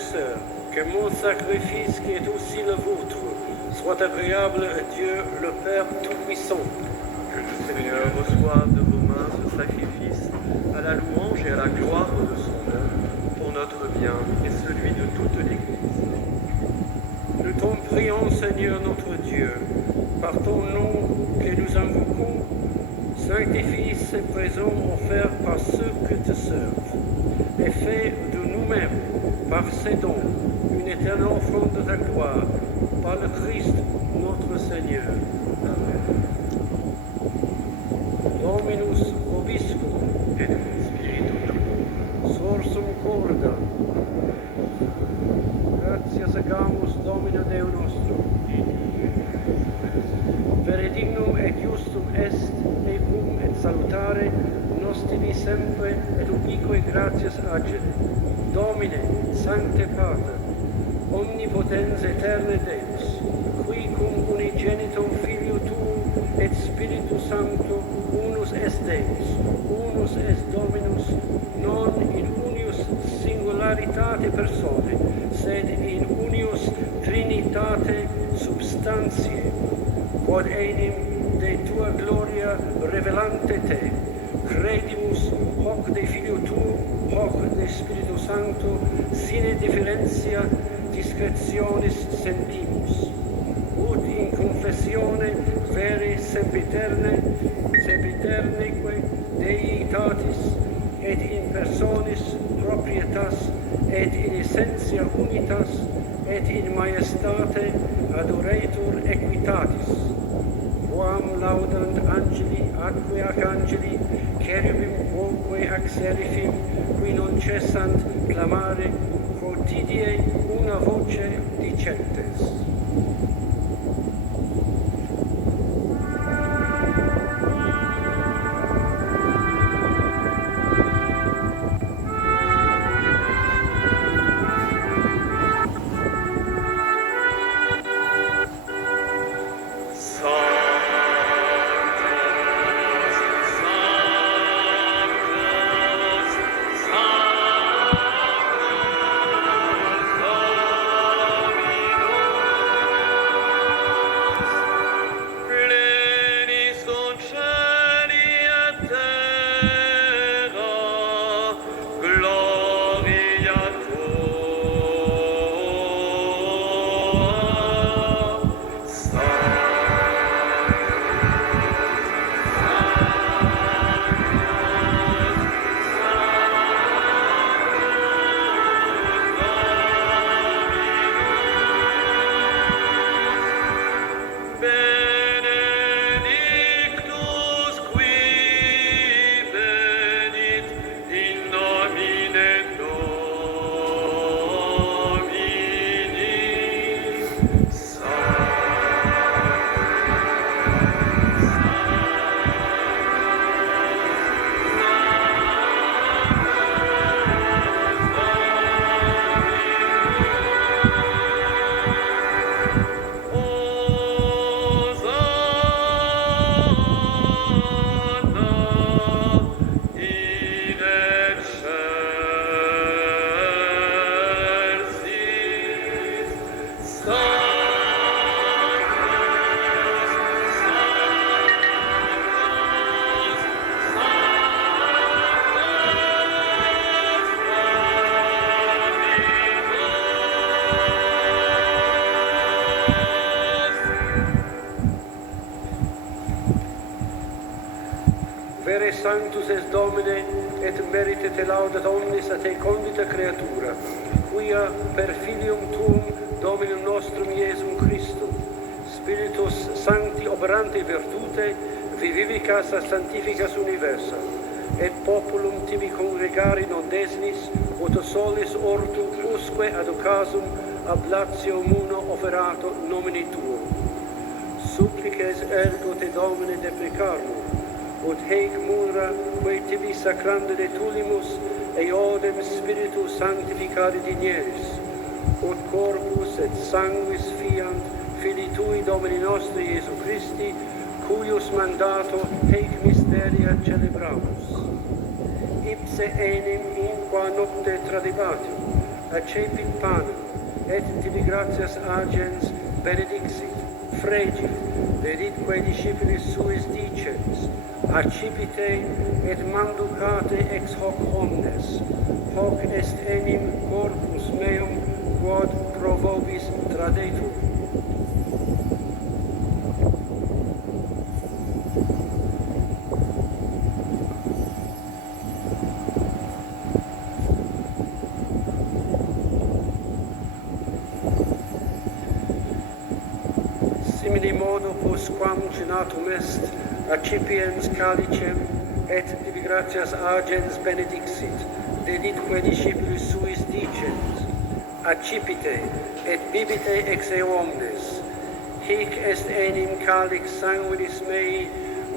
et sœurs, que mon sacrifice qui est aussi le vôtre soit agréable à Dieu le Père Tout-Puissant. Que le Seigneur reçoive de vos mains ce sacrifice à la louange et à la gloire de son nom, pour notre bien et celui de toute l'Église. Nous t'en prions, Seigneur notre Dieu, par ton nom que nous invoquons, sanctifie ces présents offerts par ceux que te servent, et fais de nous-mêmes, par ces dons, une éternelle offrande de ta gloire, par le Christ notre Seigneur. Amen. Dominus vobiscum, Et de mon spiritu tuo. sorsum corda. Gratias agamus Domino Deo nostro. Vere dignum et justum est, ecum et salutare, nos tibi sempre et ubique gratias agere. Domine, Sancte Pater, omnipotens aeterne Deus, qui cum unigenitum Filio tuum et Spiritus Sancto unus est Deus, unus est Dominus, non in unius singularitate persone, sed in unius Trinitate substantiae, quod enim de tua gloria revelante te, credimus hoc de Filio tuo, hoc de Spiritus Sancto, sine differentia discretionis sentimus, ut in confessione vere sempiterneque Deitatis, et in personis proprietas, et in essentia unitas, et in majestate adoretur equitatis, quam laudant angeli atque arcangeli, cherubim quoque ac serifim, qui non cessant clamare quotidie una voce dicentes. Vere sanctus est Domine, et merite te laudat omnis a te condita creatura, quia per Filium Tuum, Dominum nostrum Iesum Christum, Spiritus Sancti operante virtute, vivivicas a sanctificas universa, et populum tibi congregari non desnis, ut solis ortu usque ad occasum ablatio muno offerato nomini Tuo. Supplices ergo te Domine deprecarmum, ut heic munera quae tibi sacranda de tulimus eodem Spiritus sanctificare digneris, ut corpus et sanguis fiant Filii Tui Domini nostri Iesu Christi, cuius mandato heic mysteria celebramus. Ipse enim in qua nocte tradibatio, accepit panem, et tibi gratias agens benedixit, fregit, deditque discipulis suis dicens, accipite et manducate ex hoc omnes, hoc est enim corpus meum quod pro vobis tradetur. Simili modo postquam cenatum est, accipiens calicem, et tibi gratias agens benedixit, deditque discipulis suis dicens, accipite, et bibite ex eo omnes, hic est enim calix sanguinis mei,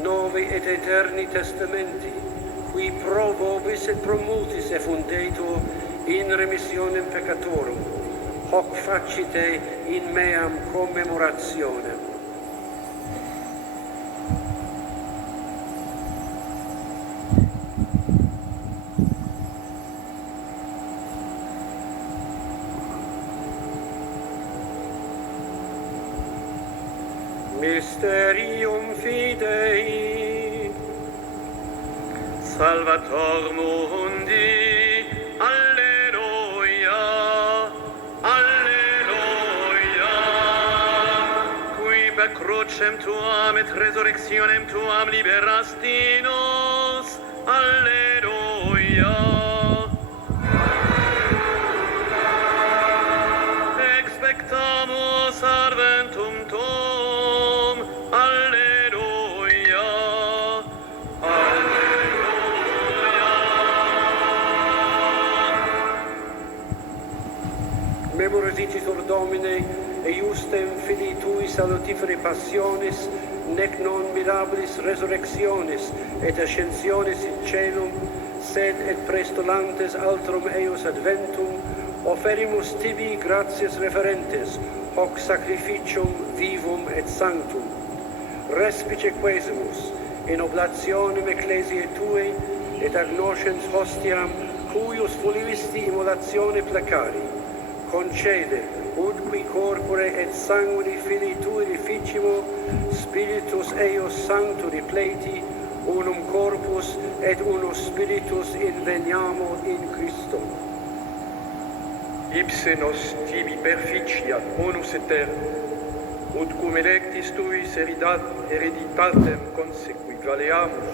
novi et eterni testamenti, qui pro vobis et pro multis effundetur in remissionem peccatorum, hoc facite in meam commemorationem. Mysterium Fidei. Salvator mundi, alleluia, alleluia. Qui per crucem tuam et resurrectionem tuam liberasti nos, alleluia. Expectamus adventum tuum, alleluia, Memorositur Domine, eiustem Filii Tui salutiferi passionis, nec non mirabilis resurrectionis et ascensionis in celum, sed et prestolantes altrum eius adventum, oferimus tibi gratias referentes, hoc sacrificium vivum et sanctum. Respice quesimus, in oblationem ecclesiae Tui, et agnoscens hostiam, cuius volivisti immolatione placari, concede, ut qui corpore et sanguini Filii Tui rificimo, Spiritus eius sancto repleti, unum corpus et unus spiritus inveniamo in Christo. Ipse nos tibi perficiat onus eterno, ut cum electis tuis hereditatem consequi valeamus,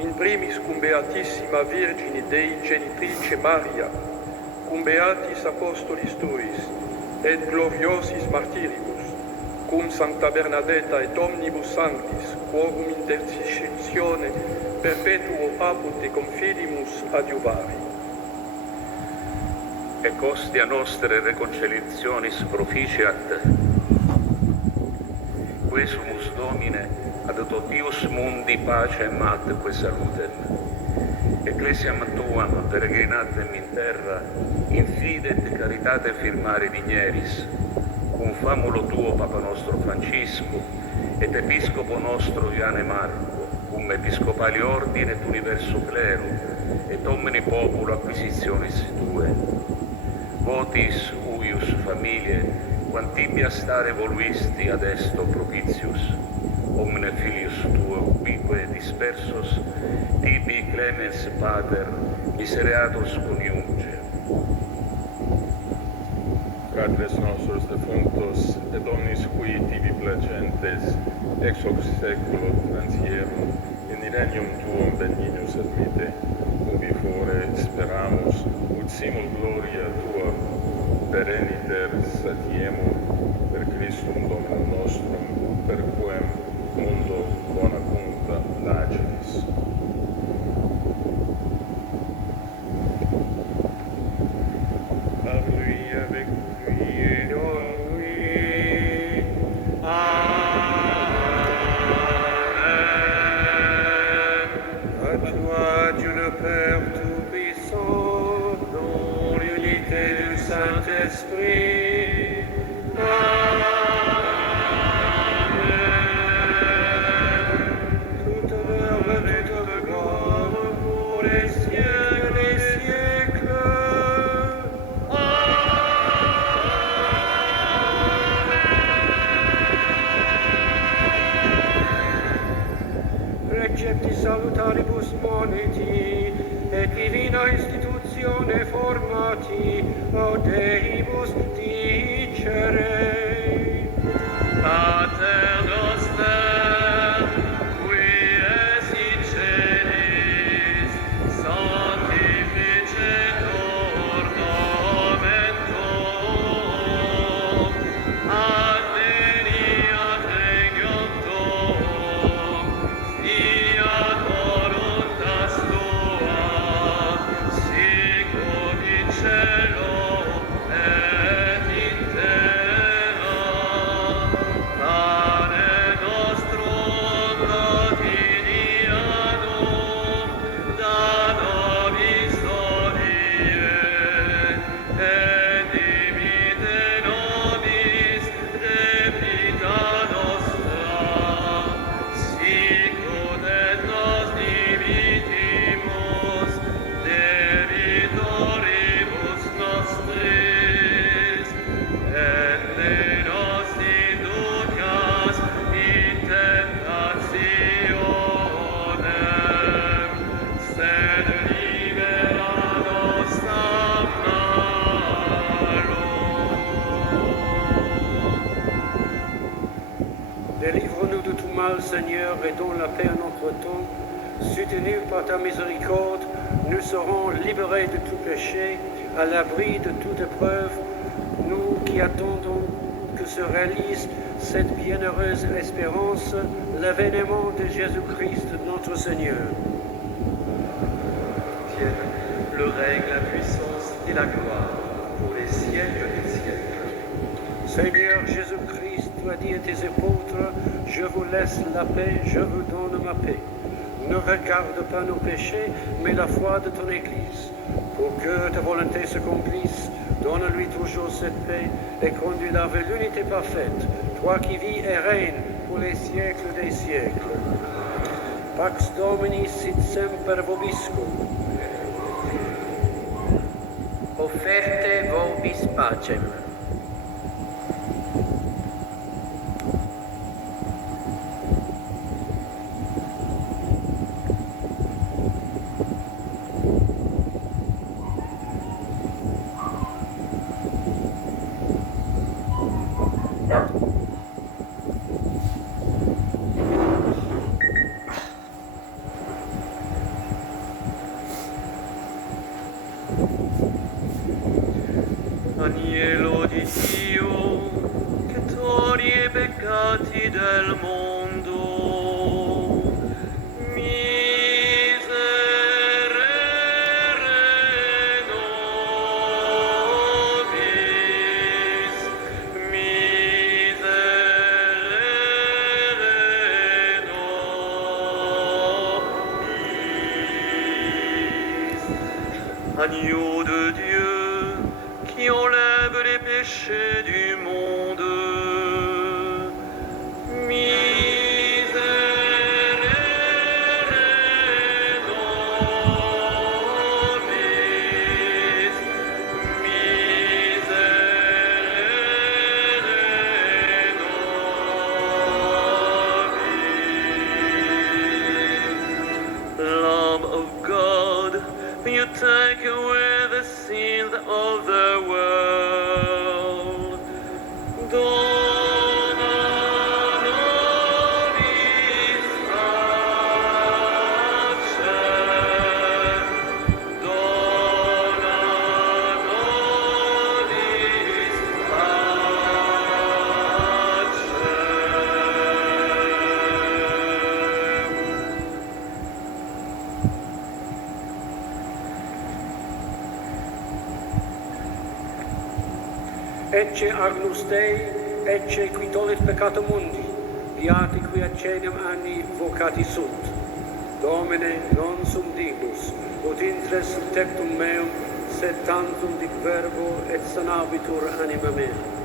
in primis cum Beatissima Virgine Dei Genitrice Maria, cum beatis apostolis tuis, et gloriosis martiribus, cum Sancta Bernadetta et omnibus sanctis, quorum intercessione perpetuo apud te confidimus adiuvari. Et ostia nostre reconciliationis proficiat, quesumus Domine ad totius mundi pacem atque salutem. Ecclesiam tuam peregrinatem in terra, in fide et caritate firmare digneris, cum famulo tuo Papa nostro Francisco, et Episcopo nostro Iane Marco, cum Episcopali ordine et universo clero, et omni populo acquisitionis tue. Votis uius familie, quantibia stare voluisti ad esto propitius, omne filius tuo ubique dispersos, tibi clemens pater, misereatus coniunge. Fratres nostros defunctos, et omnis qui tibi placentes, ex hoc seculo transierum, in regnum tuum benignus admite, ubi fore speramus, ut simul gloria tua pereniter satiemur, per Christum Dominum nostrum, per quem mundo bona punta laceris. Par lui, avec lui et en lui. Amen. À toi, Dieu le Père Tout-Puissant, dans l'unité du Saint-Esprit. Amen. Toute l'heure et toute gloire pour les siècles des siècles. Amen. Délivre-nous de tout mal, Seigneur, et donne la paix à notre temps. Soutenus par ta miséricorde, nous serons libérés de tout péché, à l'abri de toute épreuve, nous qui attendons que se réalise cette bienheureuse espérance, l'avènement de Jésus-Christ, notre Seigneur. Tienne le règne, la puissance et la gloire pour les siècles des siècles. Seigneur Jésus-Christ, tu as dit à tes apôtres, je vous laisse la paix, je vous donne ma paix. Ne regarde pas nos péchés, mais la foi de ton Église. Pour que ta volonté s'accomplisse, donne-lui toujours cette paix et conduis-la vers l'unité parfaite, toi qui vis et règnes pour les siècles des siècles. Pax Domini sit semper vobiscum. Offerte vobis pacem. Agnello di Dio, che toglie i peccati del mondo, miserere nobis, miserere nobis. Agneau de Dieu, qui enlève les péchés du monde. Miserere nobis, miserere nobis. Lamb of God, you take away the sins of the world. Dona nobis pacem. Dona nobis Ecce Agnus Dei, ecce qui tollit peccatum mundi, beati qui accedem anni vocati sunt. Domine, non sum dignus, ut intres tectum meum, sed tantum dic verbo et sanabitur anima mea.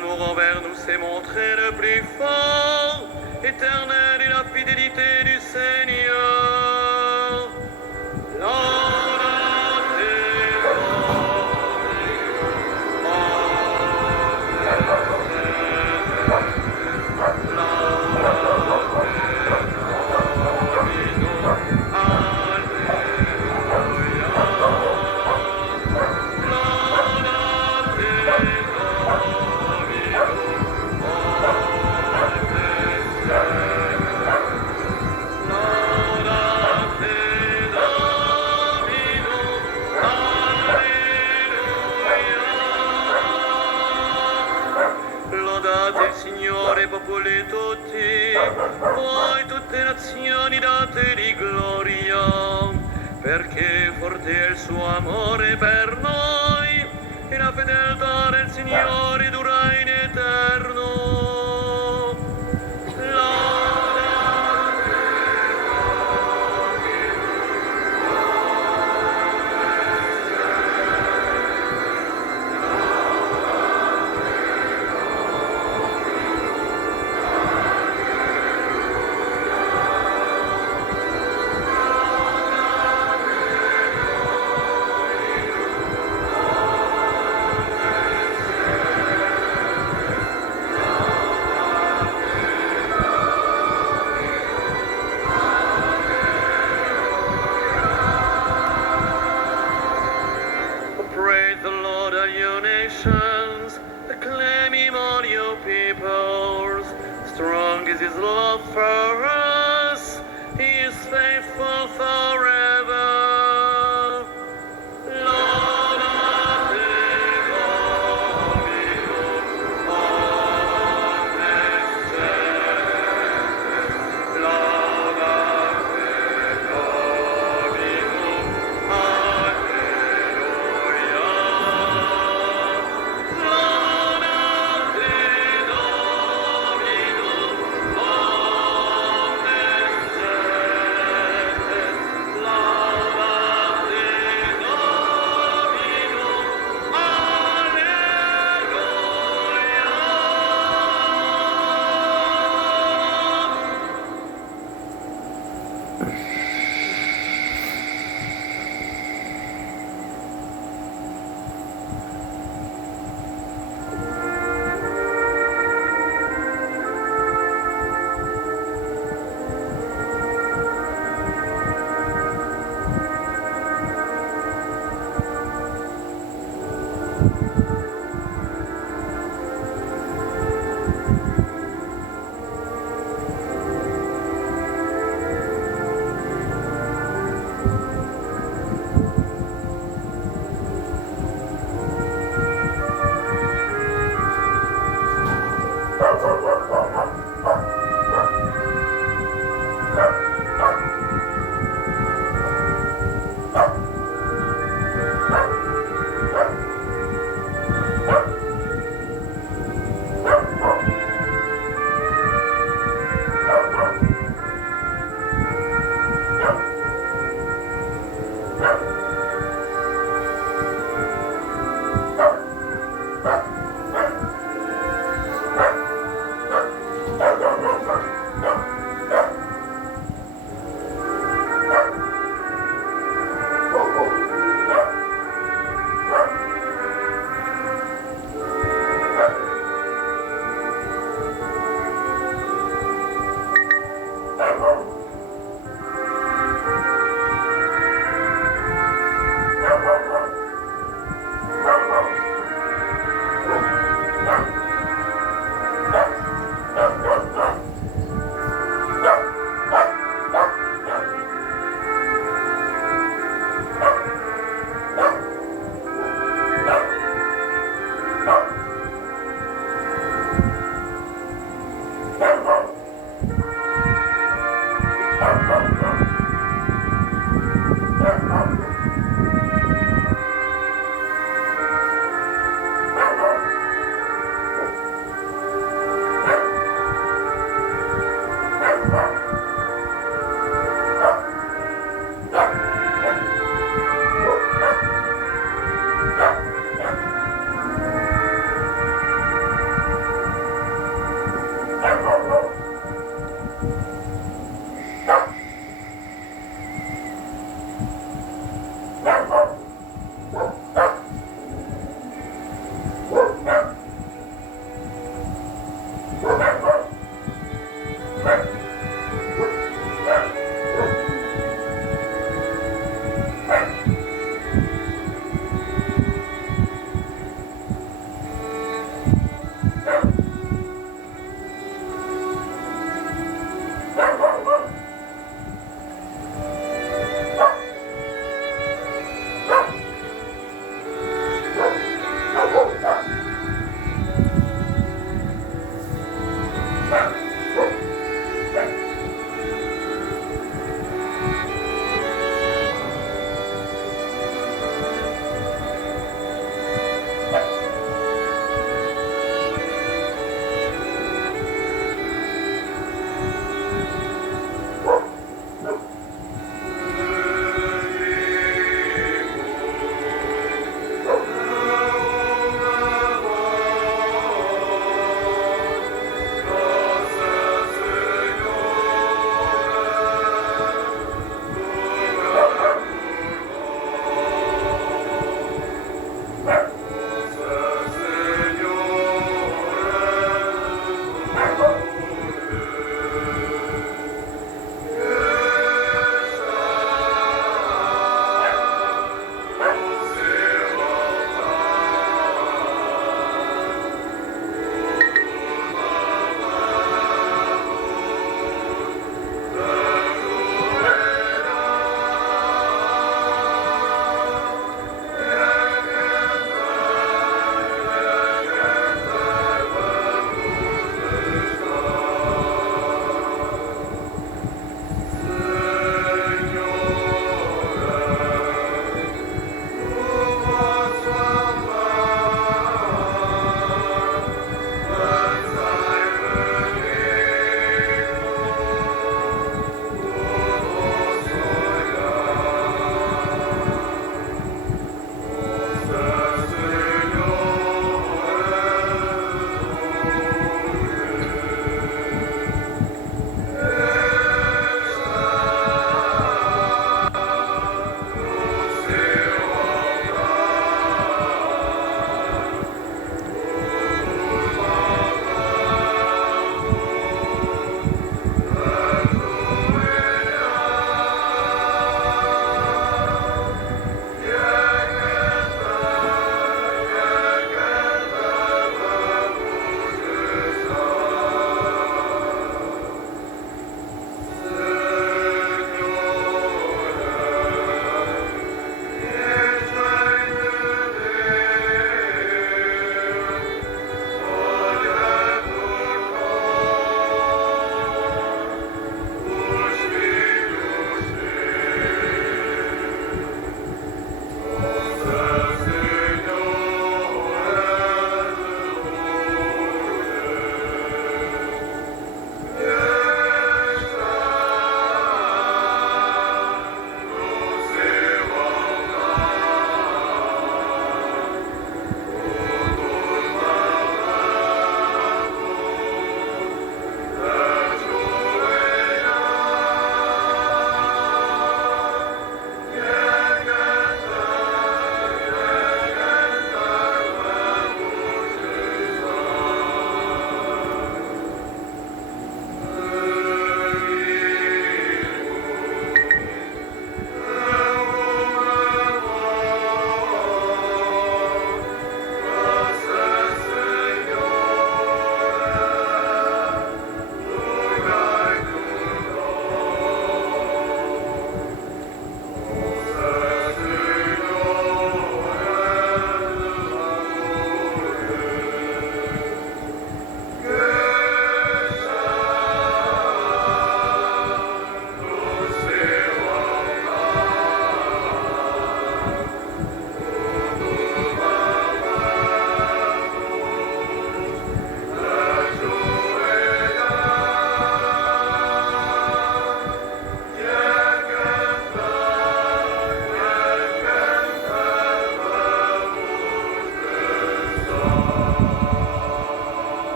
amour envers nous s'est montré le plus fort, éternel est la fidélité du Seigneur. Lodate il Signore, popoli tutti, voi tutte nazioni dategli gloria, perché forte è il suo amore per noi, e la fedeltà del Signore dura in eterno. Praise the Lord, all you nations, acclaim him, all you peoples. Strong is his love for us, he is faithful forever.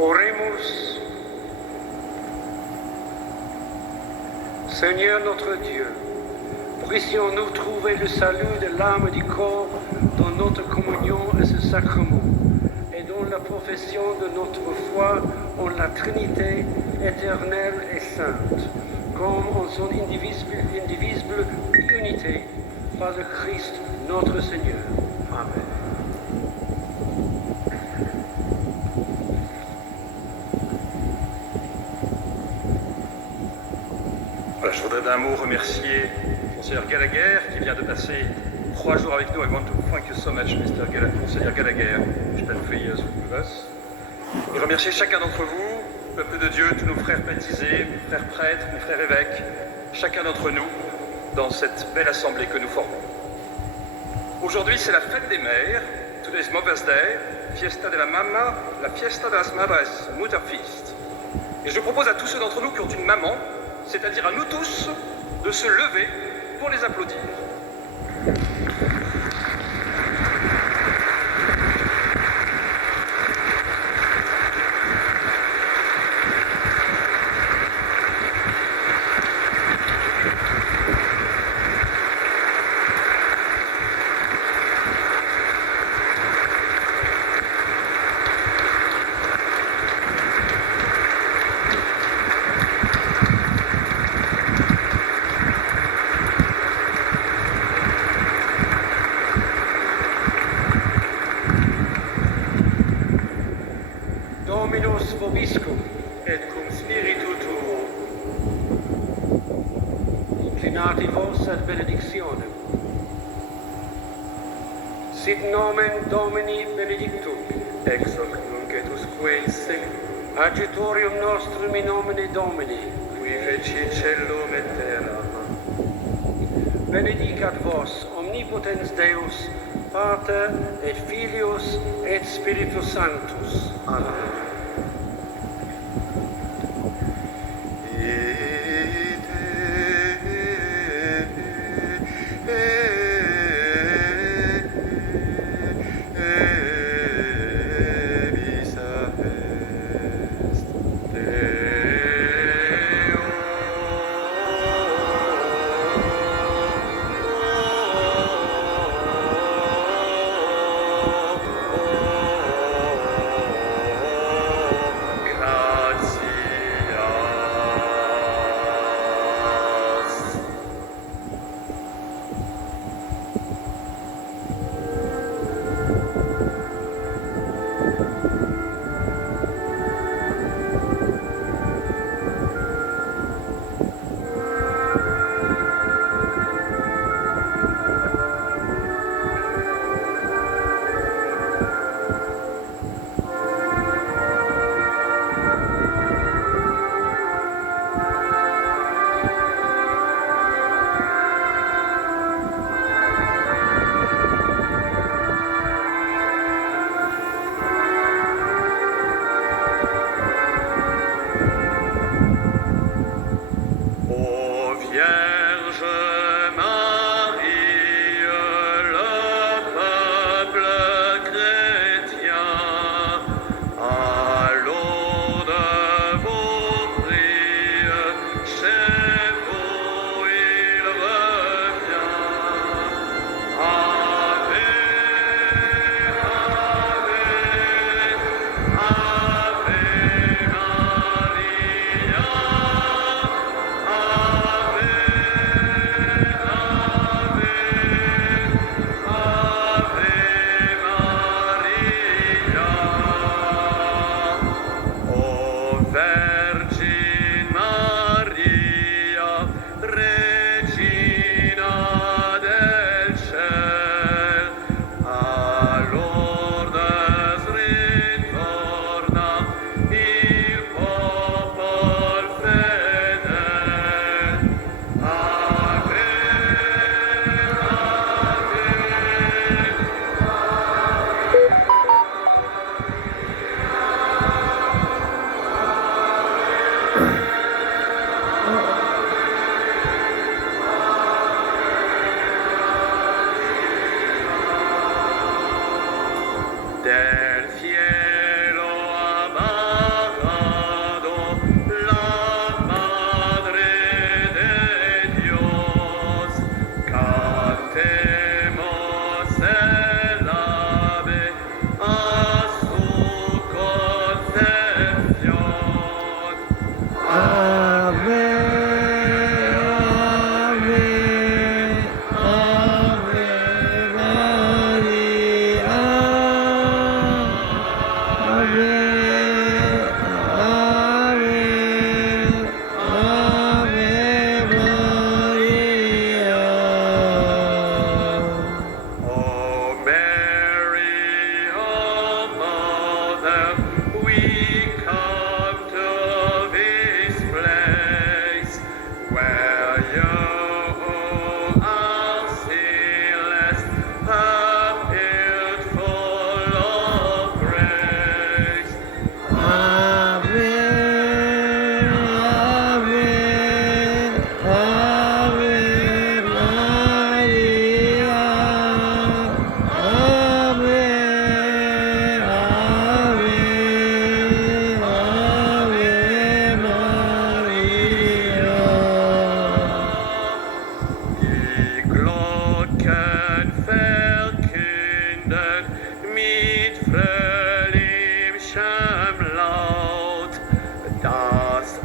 Oremos. Seigneur notre Dieu, puissions-nous trouver le salut de l'âme et du corps dans notre communion et ce sacrement, et dans la profession de notre foi en la Trinité éternelle et sainte, comme en son indivisible unité par le Christ notre Seigneur. Amen. Voilà, je voudrais d'un mot remercier Monseigneur Gallagher qui vient de passer 3 jours avec nous. I want to thank you so much, Monseigneur Gallagher. Je t'aime für Jesus with us. Et remercier chacun d'entre vous, peuple de Dieu, tous nos frères baptisés, mes frères prêtres, mes frères évêques, chacun d'entre nous dans cette belle assemblée que nous formons. Aujourd'hui, c'est la fête des mères. Today is Mother's Day, Fiesta de la Mama, la Fiesta de las Madres, Mutterfest. Et je propose à tous ceux d'entre nous qui ont une maman, c'est-à-dire à nous tous, de se lever pour les applaudir. Dominus vobiscum, et cum spiritu tuo. inclinati vos ad benedictionem. Sit nomen Domini benedictum, Ex hoc nunc et usque in seculum. Adjutorium nostrum in nomine Domini, Qui feci cellum et terra. benedicat vos omnipotens Deus, Pater et Filius et Spiritus Sanctus. Amen. Amen.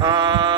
Amen.